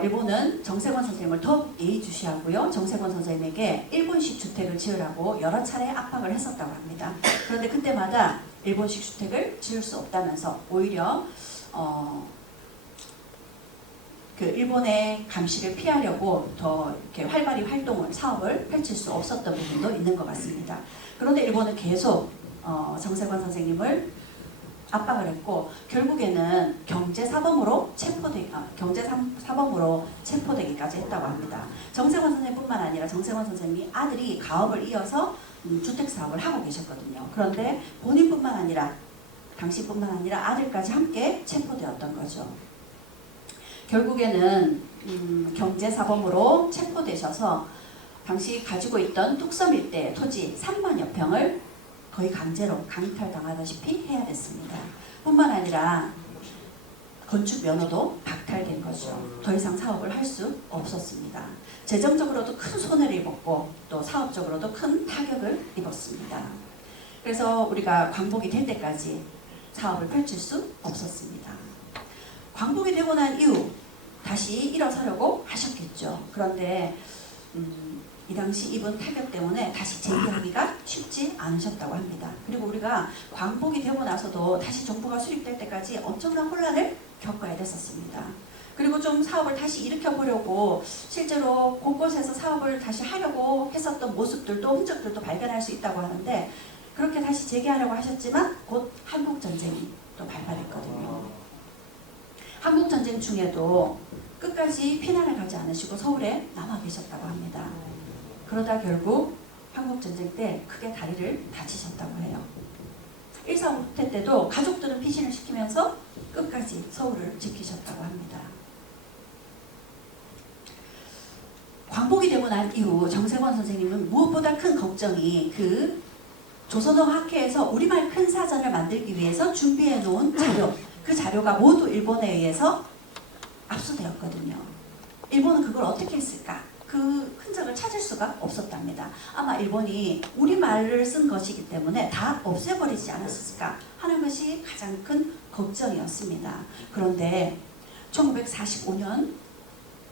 일본은 정세권 선생님을 더욱 예의주시하고요. 정세권 선생님에게 일본식 주택을 지으라고 여러 차례 압박을 했었다고 합니다. 그런데 그때마다 일본식 주택을 지을 수 없다면서 오히려 그 일본의 감시를 피하려고 더 이렇게 활발히 사업을 펼칠 수 없었던 부분도 있는 것 같습니다. 그런데 일본은 계속 정세권 선생님을 압박을 했고 결국에는 경제사범으로 체포되기까지 했다고 합니다. 정세권 선생님뿐만 아니라 정세권 선생님이 아들이 가업을 이어서 주택사업을 하고 계셨거든요. 그런데 본인뿐만 아니라 당시뿐만 아니라 아들까지 함께 체포되었던 거죠. 결국에는 경제사범으로 체포되셔서 당시 가지고 있던 뚝섬 일대 토지 3만여 평을 거의 강제로 강탈당하다시피 해야 됐습니다. 뿐만 아니라 건축 면허도 박탈된 거죠. 더 이상 사업을 할 수 없었습니다. 재정적으로도 큰 손해를 입었고 또 사업적으로도 큰 타격을 입었습니다. 그래서 우리가 광복이 될 때까지 사업을 펼칠 수 없었습니다. 광복이 되고 난 이후 다시 일어서려고 하셨겠죠. 그런데 이 당시 입은 타격 때문에 다시 재기하기가 쉽지 않으셨다고 합니다. 그리고 우리가 광복이 되고 나서도 다시 정부가 수립될 때까지 엄청난 혼란을 겪어야 됐었습니다. 그리고 좀 사업을 다시 일으켜보려고 실제로 곳곳에서 사업을 다시 하려고 했었던 모습들도 흔적들도 발견할 수 있다고 하는데 그렇게 다시 재개하려고 하셨지만 곧 한국전쟁이 또 발발했거든요. 한국전쟁 중에도 끝까지 피난을 가지 않으시고 서울에 남아 계셨다고 합니다. 그러다 결국 한국전쟁 때 크게 다리를 다치셨다고 해요. 1.4태 때도 가족들은 피신을 시키면서 끝까지 서울을 지키셨다고 합니다. 광복이 되고 난 이후 정세권 선생님은 무엇보다 큰 걱정이 그 조선어 학회에서 우리말 큰 사전을 만들기 위해서 준비해 놓은 자료, 그 자료가 모두 일본에 의해서 압수되었거든요. 일본은 그걸 어떻게 했을까? 그 흔적을 찾을 수가 없었답니다. 아마 일본이 우리말을 쓴 것이기 때문에 다 없애버리지 않았을까 하는 것이 가장 큰 걱정이었습니다. 그런데 1945년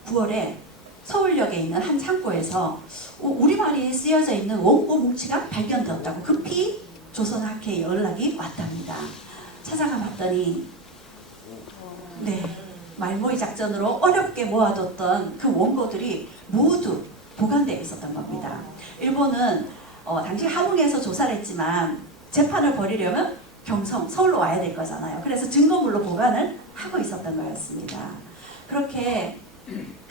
9월에 서울역에 있는 한 창고에서 우리말이 쓰여져 있는 원고 뭉치가 발견되었다고 급히 조선학회에 연락이 왔답니다. 찾아가 봤더니 네, 말모이 작전으로 어렵게 모아뒀던 그 원고들이 모두 보관되어 있었던 겁니다. 일본은 당시 함흥에서 조사를 했지만 재판을 벌이려면 경성, 서울로 와야 될 거잖아요. 그래서 증거물로 보관을 하고 있었던 거였습니다. 그렇게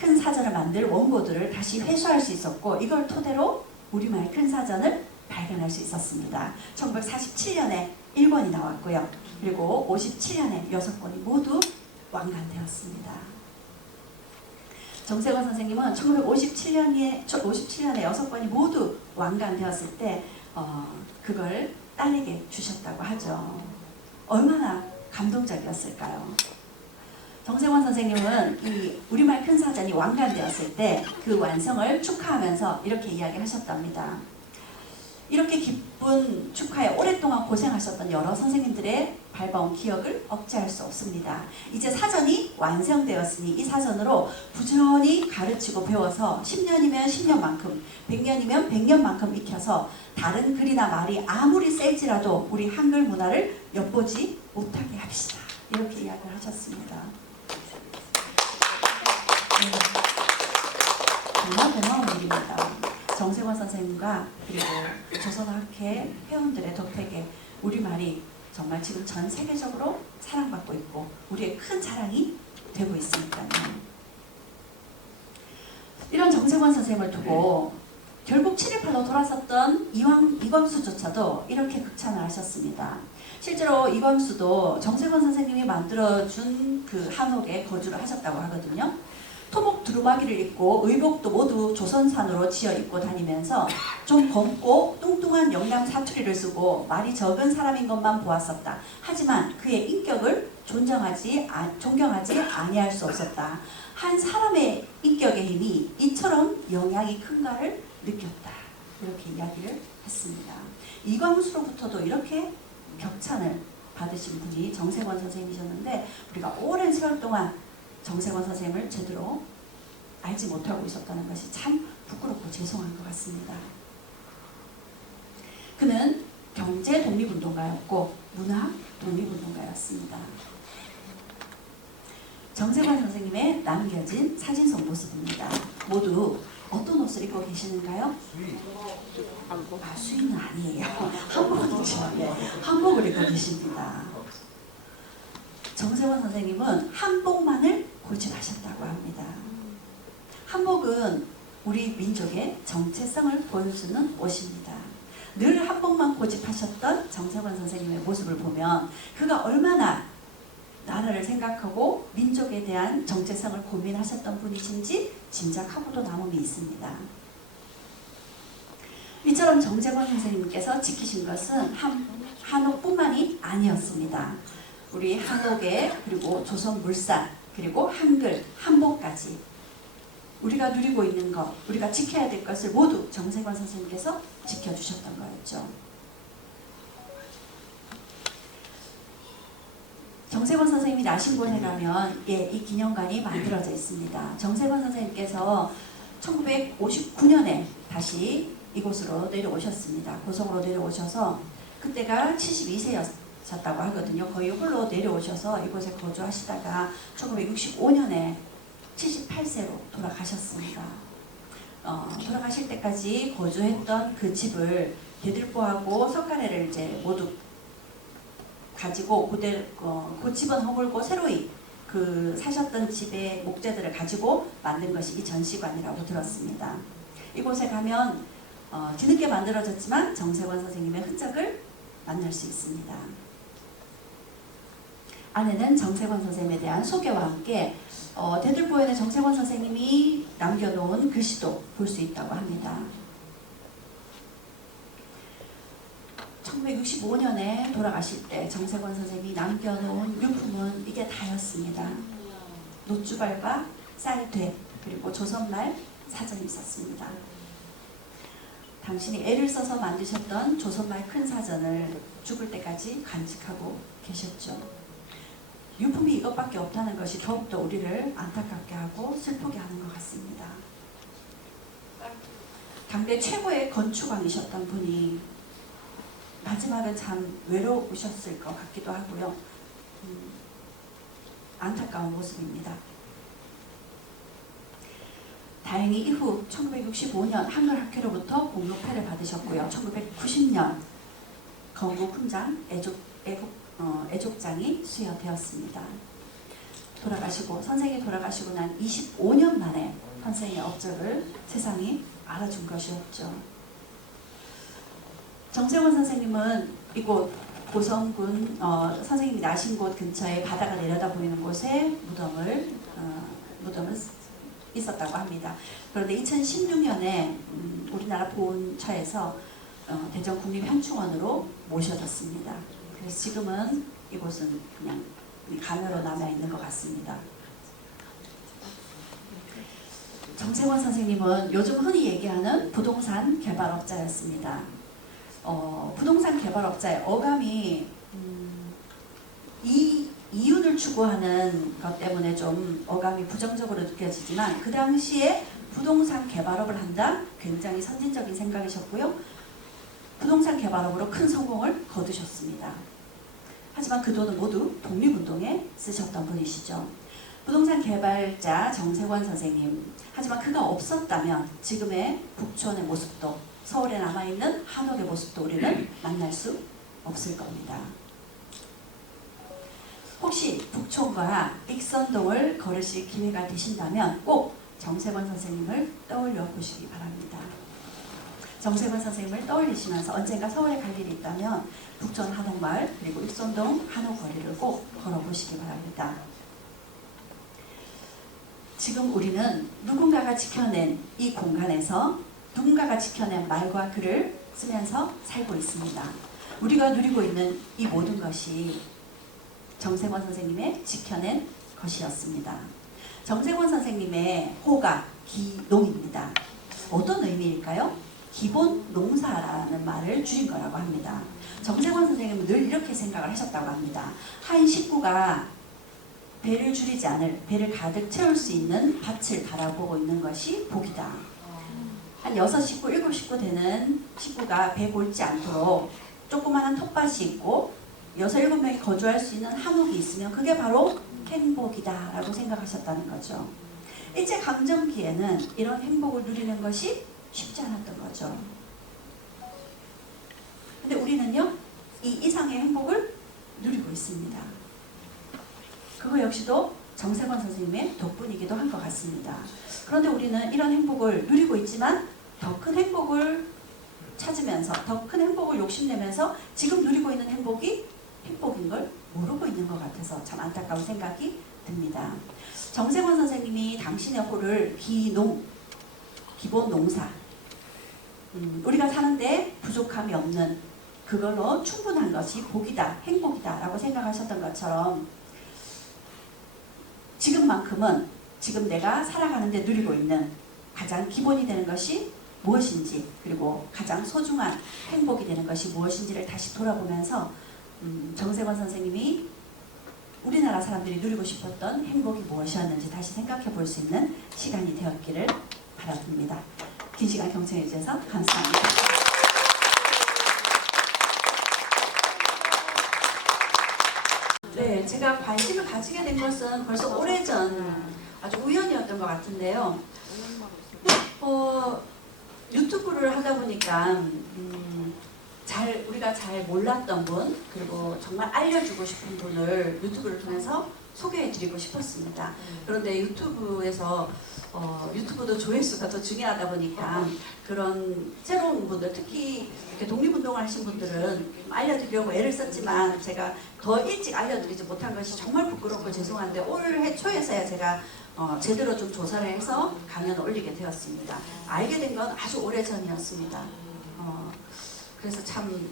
큰 사전을 만들 원고들을 다시 회수할 수 있었고 이걸 토대로 우리말 큰 사전을 발견할 수 있었습니다. 1947년에 1권이 나왔고요. 그리고 57년에 6권이 모두 완간되었습니다. 정세권 선생님은 1957년에 6권이 모두 완간되었을 때 그걸 딸에게 주셨다고 하죠. 얼마나 감동적이었을까요? 정세권 선생님은 이 우리말 큰 사전이 완간되었을 때 그 완성을 축하하면서 이렇게 이야기하셨답니다. 이렇게 기쁜 축하에 오랫동안 고생하셨던 여러 선생님들의 밟아온 기억을 억제할 수 없습니다. 이제 사전이 완성되었으니 이 사전으로 부지런히 가르치고 배워서 10년이면 10년만큼, 100년이면 100년만큼 익혀서 다른 글이나 말이 아무리 셀지라도 우리 한글 문화를 엿보지 못하게 합시다. 이렇게 이야기를 하셨습니다. 정말 고마운 일입니다. 정세권 선생님과 그리고 조선학회 회원들의 덕택에 우리말이 정말 지금 전 세계적으로 사랑받고 있고 우리의 큰 자랑이 되고 있으니까요. 이런 정세권 선생님을 두고 결국 7.18로 돌아섰던 이광수조차도 이렇게 극찬을 하셨습니다. 실제로 이광수도 정세권 선생님이 만들어준 그 한옥에 거주를 하셨다고 하거든요. 토목 두루마기를 입고 의복도 모두 조선산으로 지어 입고 다니면서 좀 검고 뚱뚱한 영양 사투리를 쓰고 말이 적은 사람인 것만 보았었다. 하지만 그의 인격을 존경하지 아니할 수 없었다. 한 사람의 인격의 힘이 이처럼 영향이 큰가를 느꼈다. 이렇게 이야기를 했습니다. 이광수로부터도 이렇게 격찬을 받으신 분이 정세권 선생님이셨는데 우리가 오랜 세월 동안 정세권 선생님을 제대로 알지 못하고 있었다는 것이 참 부끄럽고 죄송한 것 같습니다. 그는 경제 독립운동가였고 문화 독립운동가였습니다. 정세권 선생님의 남겨진 사진 속 모습입니다. 모두 어떤 옷을 입고 계시는가요? 수의는 아니에요. 한복이죠. 네, 한복을 입고 계십니다. 정세권 선생님은 한복만을 고집하셨다고 합니다. 한복은 우리 민족의 정체성을 보여주는 옷입니다. 늘 한복만 고집하셨던 정세권 선생님의 모습을 보면 그가 얼마나 나라를 생각하고 민족에 대한 정체성을 고민하셨던 분이신지 짐작하고도 남음이 있습니다. 이처럼 정세권 선생님께서 지키신 것은 한옥뿐만이 아니었습니다. 우리 한옥에 그리고 조선물산 그리고 한글, 한복까지 우리가 누리고 있는 것, 우리가 지켜야 될 것을 모두 정세권 선생님께서 지켜주셨던 거였죠. 정세권 선생님이 나신 곳에 가면 이 기념관이 만들어져 있습니다. 정세권 선생님께서 1959년에 다시 이곳으로 내려오셨습니다. 고성으로 내려오셔서 그때가 72세였다고 하거든요. 거의 홀로 내려오셔서 이곳에 거주하시다가 1965년에 78세로 돌아가셨습니다. 돌아가실 때까지 거주했던 그 집을 대들보하고 석가래를 이제 모두 가지고 그 집은 허물고 새로이 그 사셨던 집의 목재들을 가지고 만든 것이 이 전시관이라고 들었습니다. 이곳에 가면 뒤늦게 만들어졌지만 정세권 선생님의 흔적을 만날 수 있습니다. 안에는 정세권 선생님에 대한 소개와 함께 대들보에는 정세권 선생님이 남겨놓은 글씨도 볼 수 있다고 합니다. 1965년에 돌아가실 때 정세권 선생님이 남겨놓은 유품은 이게 다였습니다. 노주발과 쌀돼 그리고 조선말 사전이 있었습니다. 당신이 애를 써서 만드셨던 조선말 큰 사전을 죽을 때까지 간직하고 계셨죠. 유품이 이것밖에 없다는 것이 더욱더 우리를 안타깝게 하고 슬프게 하는 것 같습니다. 당대 최고의 건축왕이셨던 분이 마지막은 참 외로우셨을 것 같기도 하고요. 안타까운 모습입니다. 다행히 이후 1965년 한글학회로부터 공로패를 받으셨고요. 1990년 건국훈장 애족장이 수여되었습니다. 선생이 돌아가시고 난 25년 만에 선생의 업적을 세상이 알아준 것이었죠. 정세권 선생님은 이곳 고성군 선생님이 나신 곳 근처에 바다가 내려다 보이는 곳에 무덤을 있었다고 합니다. 그런데 2016년에 우리나라 보훈처에서 대전 국립현충원으로 모셔졌습니다. 그래서 지금은 이곳은 그냥 가면으로 남아있는 것 같습니다. 정세권 선생님은 요즘 흔히 얘기하는 부동산 개발업자였습니다. 부동산 개발업자의 어감이 이윤을 추구하는 것 때문에 좀 어감이 부정적으로 느껴지지만 그 당시에 부동산 개발업을 한다? 굉장히 선진적인 생각이셨고요. 부동산 개발업으로 큰 성공을 거두셨습니다. 하지만 그 돈은 모두 독립운동에 쓰셨던 분이시죠. 부동산 개발자 정세권 선생님. 하지만 그가 없었다면 지금의 북촌의 모습도 서울에 남아있는 한옥의 모습도 우리는 만날 수 없을 겁니다. 혹시 북촌과 익선동을 걸으실 기회가 되신다면 꼭 정세권 선생님을 떠올려 보시기 바랍니다. 정세권 선생님을 떠올리시면서 언젠가 서울에 갈 일이 있다면 북촌 한옥마을 그리고 익선동 한옥거리를 꼭 걸어보시기 바랍니다. 지금 우리는 누군가가 지켜낸 이 공간에서 누군가가 지켜낸 말과 글을 쓰면서 살고 있습니다. 우리가 누리고 있는 이 모든 것이 정세권 선생님의 지켜낸 것이었습니다. 정세권 선생님의 호가 기농입니다. 어떤 의미일까요? 기본 농사라는 말을 줄인 거라고 합니다. 정세권 선생님은 늘 이렇게 생각을 하셨다고 합니다. 한 식구가 배를 줄이지 않을, 배를 가득 채울 수 있는 밭을 바라보고 있는 것이 복이다. 한 6식구, 7식구 되는 식구가 배 골지 않도록 조그마한 텃밭이 있고 6, 7명이 거주할 수 있는 한옥이 있으면 그게 바로 행복이다 라고 생각하셨다는 거죠. 일제강점기에는 이런 행복을 누리는 것이 쉽지 않았던 거죠. 근데 우리는요, 이 이상의 행복을 누리고 있습니다. 그거 역시도 정세권 선생님의 덕분이기도 한 것 같습니다. 그런데 우리는 이런 행복을 누리고 있지만 더 큰 행복을 찾으면서 더 큰 행복을 욕심내면서 지금 누리고 있는 행복이 행복인 걸 모르고 있는 것 같아서 참 안타까운 생각이 듭니다. 정세권 선생님이 당신의 호를 기본 농사, 우리가 사는데 부족함이 없는 그걸로 충분한 것이 복이다, 행복이다 라고 생각하셨던 것처럼 지금만큼은 지금 내가 살아가는데 누리고 있는 가장 기본이 되는 것이 무엇인지 그리고 가장 소중한 행복이 되는 것이 무엇인지를 다시 돌아보면서 정세권 선생님이 우리나라 사람들이 누리고 싶었던 행복이 무엇이었는지 다시 생각해 볼 수 있는 시간이 되었기를 바랍니다. 긴 시간 경청해 주셔서 감사합니다. 네, 제가 관심을 가지게 된 것은 벌써 오래전 아주 우연이었던 것 같은데요. 유튜브를 하다 보니까 우리가 잘 몰랐던 분 그리고 정말 알려주고 싶은 분을 유튜브를 통해서 소개해드리고 싶었습니다. 그런데 유튜브에서 유튜브도 조회수가 더 중요하다 보니까 그런 새로운 분들, 특히 이렇게 독립운동을 하신 분들은 알려드리려고 애를 썼지만 제가 더 일찍 알려드리지 못한 것이 정말 부끄럽고 죄송한데 올해 초에서야 제가 제대로 좀 조사를 해서 강연을 올리게 되었습니다. 알게 된 건 아주 오래전이었습니다. 그래서 참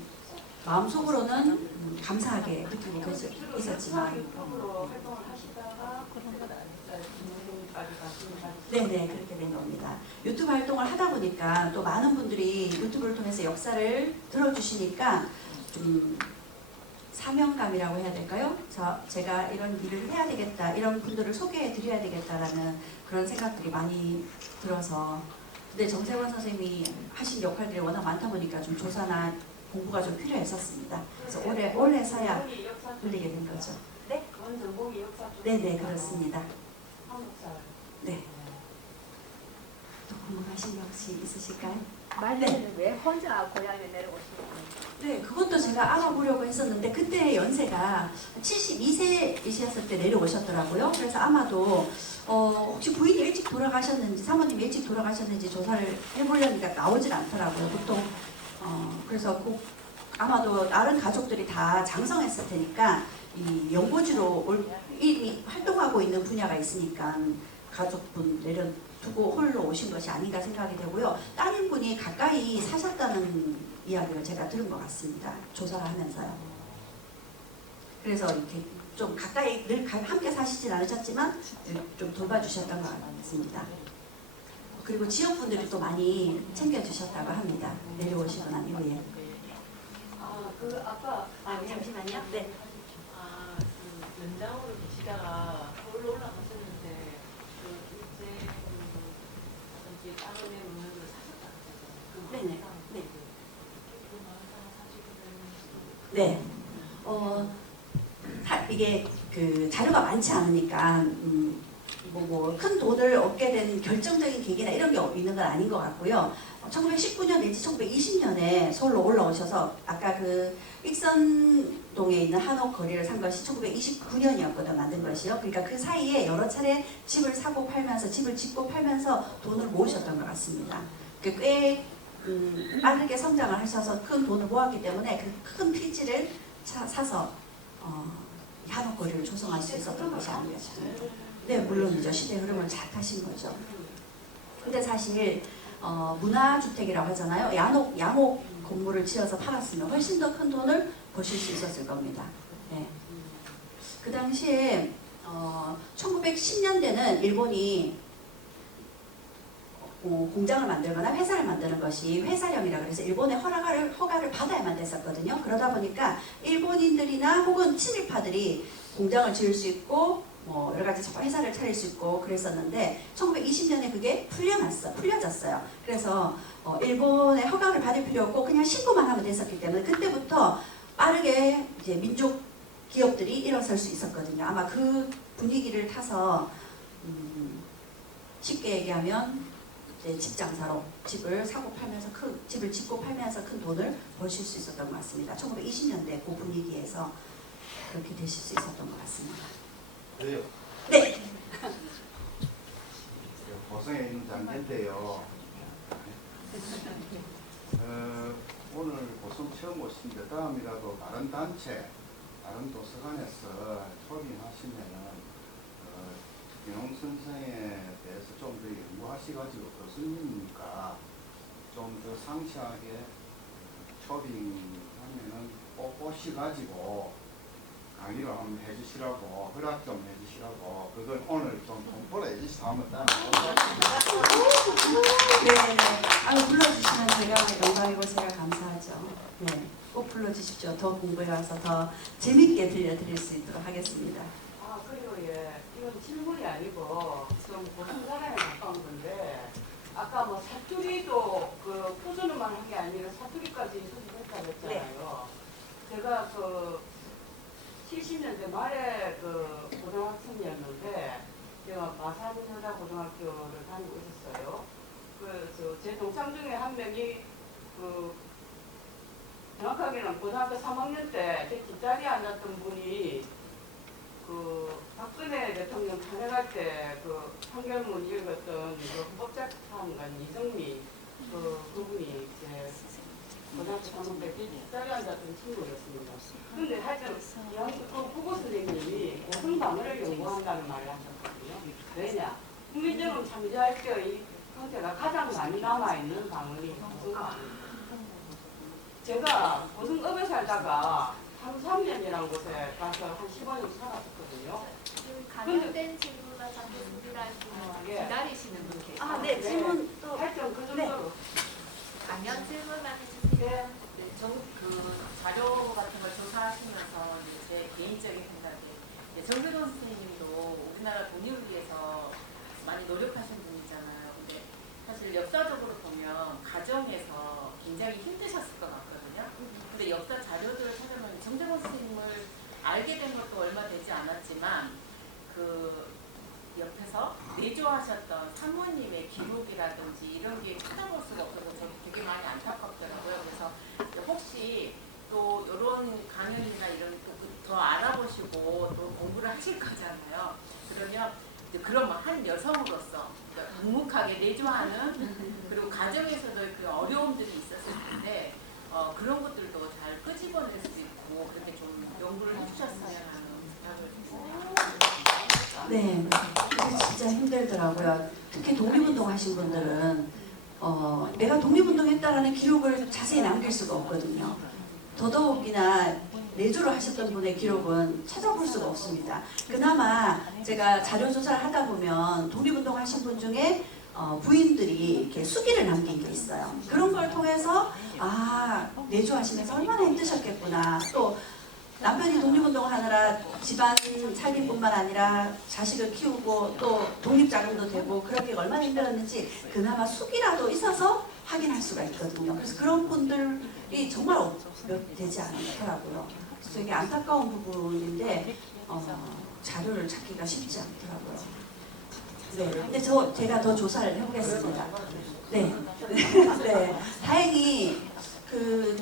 마음속으로는 감사하게 느끼고 있었지만 유튜브로 활동을 하시다가 네네 그렇게 된 겁니다. 유튜브 활동을 하다 보니까 또 많은 분들이 유튜브를 통해서 역사를 들어주시니까 좀 사명감이라고 해야 될까요? 제가 이런 일을 해야 되겠다, 이런 분들을 소개해 드려야 되겠다라는 그런 생각들이 많이 들어서 근데 정세원 선생님이 하신 역할들이 워낙 많다 보니까 좀 조사나 공부가 좀 필요했었습니다. 그래서 올해서야 올리게 된 거죠. 네? 원전공이 역사 쪽. 네네 그렇습니다. 한국사. 네. 또 궁금하신 게 혹시 있으실까요? 말년에는 왜 혼자 고향에 내려오시나요? 네, 그것도 제가 알아보려고 했었는데 그때 연세가 72세이셨을 때 내려오셨더라고요. 그래서 아마도 혹시 부인이 일찍 돌아가셨는지 사모님이 일찍 돌아가셨는지 조사를 해보려니까 나오질 않더라고요. 보통 그래서 꼭 아마도 다른 가족들이 다 장성했을 테니까 이 연고지로 이미 활동하고 있는 분야가 있으니까 가족분 내려두고 홀로 오신 것이 아닌가 생각이 되고요. 따님분이 가까이 사셨다는 이야기를 제가 들은 것 같습니다. 조사를 하면서요. 그래서 이렇게 좀 가까이 늘 함께 사시진 않으셨지만 좀 돌봐주셨던 것 같습니다. 그리고 지역분들이 또 많이 챙겨주셨다고 합니다. 내려오시고 난 이후에. 아까 잠시만요. 네. 그 연장으로 계시다가 서울로 올라가셨는데 이제 이제 땅을 내놓는 걸 사셨다는 거죠. 네네. 네. 이게 그 자료가 많지 않으니까 큰 돈을 얻게 된 결정적인 계기나 이런 게 있는 건 아닌 것 같고요. 1919년 내지 1920년에 서울로 올라오셔서 아까 그 익선동에 있는 한옥 거리를 산 것이 1929년이었거든요. 만든 것이요. 그러니까 그 사이에 여러 차례 집을 사고 팔면서 집을 짓고 팔면서 돈을 모으셨던 것 같습니다. 꽤 빠르게 성장을 하셔서 큰 돈을 모았기 때문에 그 큰 필지를 사서 한옥 거리를 조성할 수 있었던 것이 아닌가 싶습니다. 네, 물론이죠. 시대 흐름을 잘 타신 거죠. 근데 사실 문화주택이라고 하잖아요. 양옥 건물을 지어서 팔았으면 훨씬 더 큰 돈을 버실 수 있었을 겁니다. 네. 그 당시에 1910년대는 일본이 공장을 만들거나 회사를 만드는 것이 회사령이라 그래서 일본의 허가를 받아야만 됐었거든요. 그러다 보니까 일본인들이나 혹은 침입파들이 공장을 지을 수 있고 여러 가지 회사를 차릴 수 있고 그랬었는데 1920년에 그게 풀려졌어요. 그래서 일본의 허가를 받을 필요 없고 그냥 신고만 하면 됐었기 때문에 그때부터 빠르게 이제 민족 기업들이 일어설 수 있었거든요. 아마 그 분위기를 타서 쉽게 얘기하면 이제 집장사로 집을 사고 팔면서 집을 짓고 팔면서 큰 돈을 버실 수 있었던 것 같습니다. 1920년대 그 분위기에서 그렇게 되실 수 있었던 것 같습니다. 네요. 네. 고성에 있는 장인데요. 오늘 고성 처음 오신데 다음이라도 다른 단체, 다른 도서관에서 초빙하시면은 김용 선생에 대해서 좀 더 연구하시가지고 교수님이니까 좀 더 상세하게 초빙하면은 꼭 오시가지고 강의를 한번 해주시라고 허락 좀 해주시라고 그걸 오늘 좀 공부를 해주시고 한번 따라 네. 불러주시면 제가 영광이고 제가 감사하죠. 네. 꼭 불러주십시오. 더 공부해 와서 더 재밌게 들려드릴 수 있도록 하겠습니다. 그리고 이건 질문이 아니고 좀 고생 사람에 가까운 건데 아까 뭐 사투리도 그 표준어만 한 게 아니라 사투리까지 수집했다고 했잖아요. 제가 70년대 말에 고등학생이었는데 제가 마산여자 고등학교를 다니고 있었어요. 그래서 제 동창 중에 한 명이 정확하게는 고등학교 3학년 때 제 뒷자리에 앉았던 분이 박근혜 대통령 탄핵할 때 그 판결문 읽었던 그 헌법재판관 이정미 그분이 이제 고등학교 3번 때 뒷자리 앉았던 친구였습니다. 근데 하여튼 국어 선생님이 고승방어를 연구한다는 말을 하셨거든요. 왜냐? 국민정음 참여할 때의 형태가 가장 많이 남아있는 방언이 고승방어입니다. 제가 고승읍에 살다가 한삼년이라는 곳에 가서 한 10원 정도 살았었거든요. 감염된 질문만 잡겠습니다. 예. 기다리시는 분 계세요. 아, 네, 질문 또. 하여튼 그 정도로. 감염 질문만 해주세요. 네, 그 자료 같은 걸 조사하시면서 이제 제 개인적인 생각에 정세돈 선생님도 우리나라 독립을 위해서 많이 노력하신 분이잖아요. 근데 사실 역사적으로 보면 가정에서 굉장히 힘드셨을 것 같거든요. 근데 역사 자료들을 찾아보면 정세돈 선생님을 알게 된 것도 얼마 되지 않았지만 그 옆에서 내조하셨던 사모님의 기록이라든지 이런 게 찾아볼 수가 없어서 저도 되게 많이 안타깝더라고요. 그래서 혹시 또 이런 강연이나 이런 더 알아보시고 또 공부를 하실 거잖아요. 그러면 그런 한 여성으로서 그러니까 묵묵하게 내조하는 그리고 가정에서도 그 어려움들이 있었을 텐데 그런 것들도 잘 끄집어낼 수 있고 그렇게 좀 연구를 해주셨으면 하는 생각을 했습니다. 네, 그게 진짜 힘들더라고요. 특히 독립운동 하신 분들은 내가 독립운동했다라는 기록을 자세히 남길 수가 없거든요. 더더욱이나 내조를 하셨던 분의 기록은 찾아볼 수가 없습니다. 그나마 제가 자료 조사를 하다 보면 독립운동 하신 분 중에 부인들이 이렇게 수기를 남긴 게 있어요. 그런 걸 통해서 내조하시면서 얼마나 힘드셨겠구나. 또 남편이 독립운동을 하느라 집안 살림뿐만 아니라 자식을 키우고 또 독립자금도 되고 그런 게 얼마나 힘들었는지 그나마 수기라도 있어서 확인할 수가 있거든요. 그래서 그런 분들이 정말 몇 되지 않더라고요. 그래서 이게 안타까운 부분인데 자료를 찾기가 쉽지 않더라고요. 네, 근데 제가 더 조사를 해보겠습니다. 네, 네, 다행히 그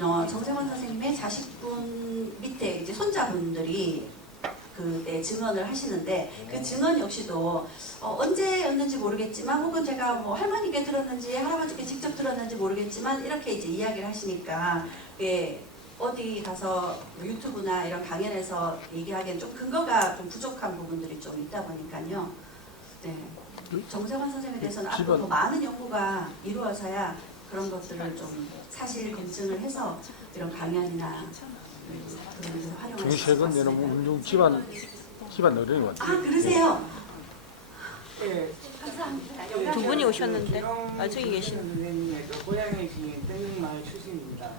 정세권 선생님의 자식분 밑에 이제 손자분들이 그때 증언을 하시는데 그 증언 역시도 언제였는지 모르겠지만 혹은 제가 뭐 할머니께 들었는지 할아버지께 직접 들었는지 모르겠지만 이렇게 이제 이야기를 하시니까 어디 가서 유튜브나 이런 강연에서 얘기하기엔 좀 근거가 좀 부족한 부분들이 좀 있다 보니까요. 네, 정세권 선생님에 대해서는 앞으로 더 많은 연구가 이루어져야 그런 것들을 좀 사실 검증을 해서 이런 강연이나 그런 것을 활용할 수 있을 것 정책은 내는 같습니다. 운동 집안 어른인 것 같아요. 그러세요? 네. 감사합니다. 두 분이 오셨는데 저기 계신 선생님의 고향이신 땡마을 출신입니다.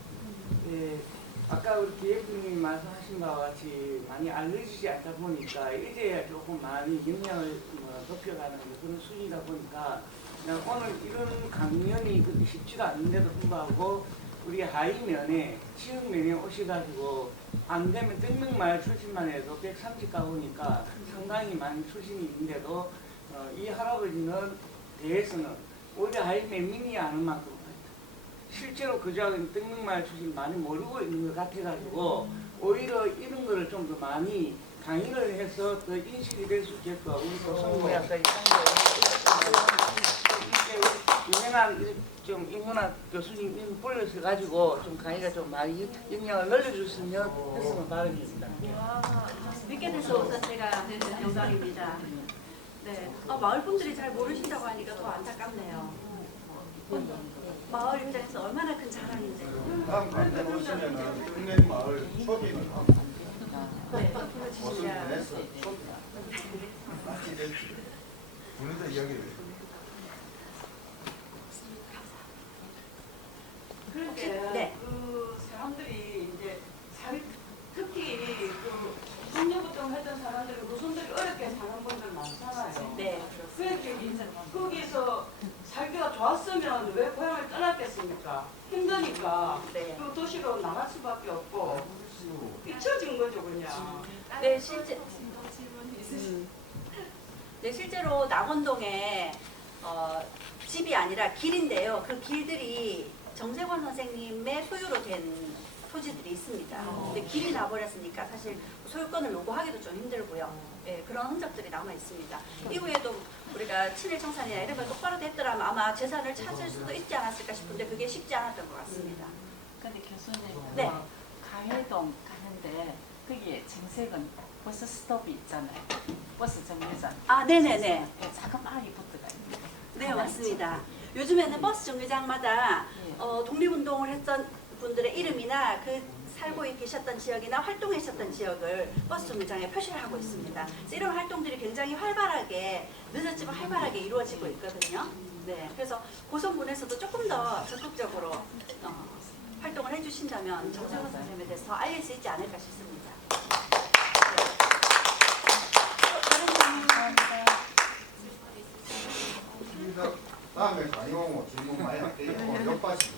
네, 아까 우리 기획부님이 말씀하신 바와 같이 많이 알려지지 않다 보니까 이제야 조금 많이 역량을 높여가는 그런 수준이다 보니까 오늘 이런 강연이 그렇게 쉽지가 않은데도 불구하고 우리 하이면에 치흥면에 오셔가지고 안 되면 땡명마을 출신만 해도 130가구니까 상당히 많은 출신이 있는데도 이 할아버지는 대해서는 오히려 하이면민이 아는 만큼 실제로 그저하고 땡명마을 출신 많이 모르고 있는 것 같아가지고 오히려 이런 거를 좀 더 많이 강의를 해서 더 인식이 될 수 있게끔 우리 조선문학사의 유명한 좀 인문학 교수님 이름 불러서 가지고 좀 강의가 좀 많이 영향을 늘려줬으면 했으면 바람입니다. 믿게 돼서 우선 제가 영광입니다. 네, 마을 분들이 잘 모르신다고 하니까 더 안타깝네요. 마을 입장에서 얼마나 큰 자랑인데. 다음 강연 오시면은 땡땡 마을 초기는 하고 네, 무슨 분에서 같이 될지 분에서 이야기를 그런데 네. 그 사람들이 이제 특히 그 독립운동 했던 사람들이 후손들이 어렵게 사는 분들 많잖아요. 네. 거기서 살기가 좋았으면 왜 고향을 떠났겠습니까? 힘드니까 네. 그 도시로 나갈 수밖에 없고 잊혀진 거죠 그냥. 네, 실제로 남원동에 집이 아니라 길인데요. 그 길들이 정세권 선생님의 소유로 된 토지들이 있습니다. 근데 길이 나버렸으니까 사실 소유권을 요구하기도 좀 힘들고요. 예, 그런 흔적들이 남아 있습니다. 이후에도 우리가 친일 청산이나 이런 걸 똑바로 됐더라면 아마 재산을 찾을 수도 있지 않았을까 싶은데 그게 쉽지 않았던 것 같습니다. 근데 교수님, 네. 가회동 가는데 거기에 정색은 버스 스톱이 있잖아요. 버스 정류장. 아, 네네네. 예, 작은 마을이 붙어가 있는데. 네, 맞습니다. 요즘에는 버스 정류장마다 독립운동을 했던 분들의 이름이나 그 살고 계셨던 지역이나 활동하셨던 지역을 버스 정류장에 표시를 하고 있습니다. 그래서 이런 활동들이 굉장히 활발하게 늦었지만 활발하게 이루어지고 있거든요. 네, 그래서 고성군에서도 조금 더 적극적으로 활동을 해주신다면 정세훈 선생님에 대해서 더 알릴 수 있지 않을까 싶습니다. 다른 질문 다음에 강의 오면 질문 많이 할게요. 옆받침.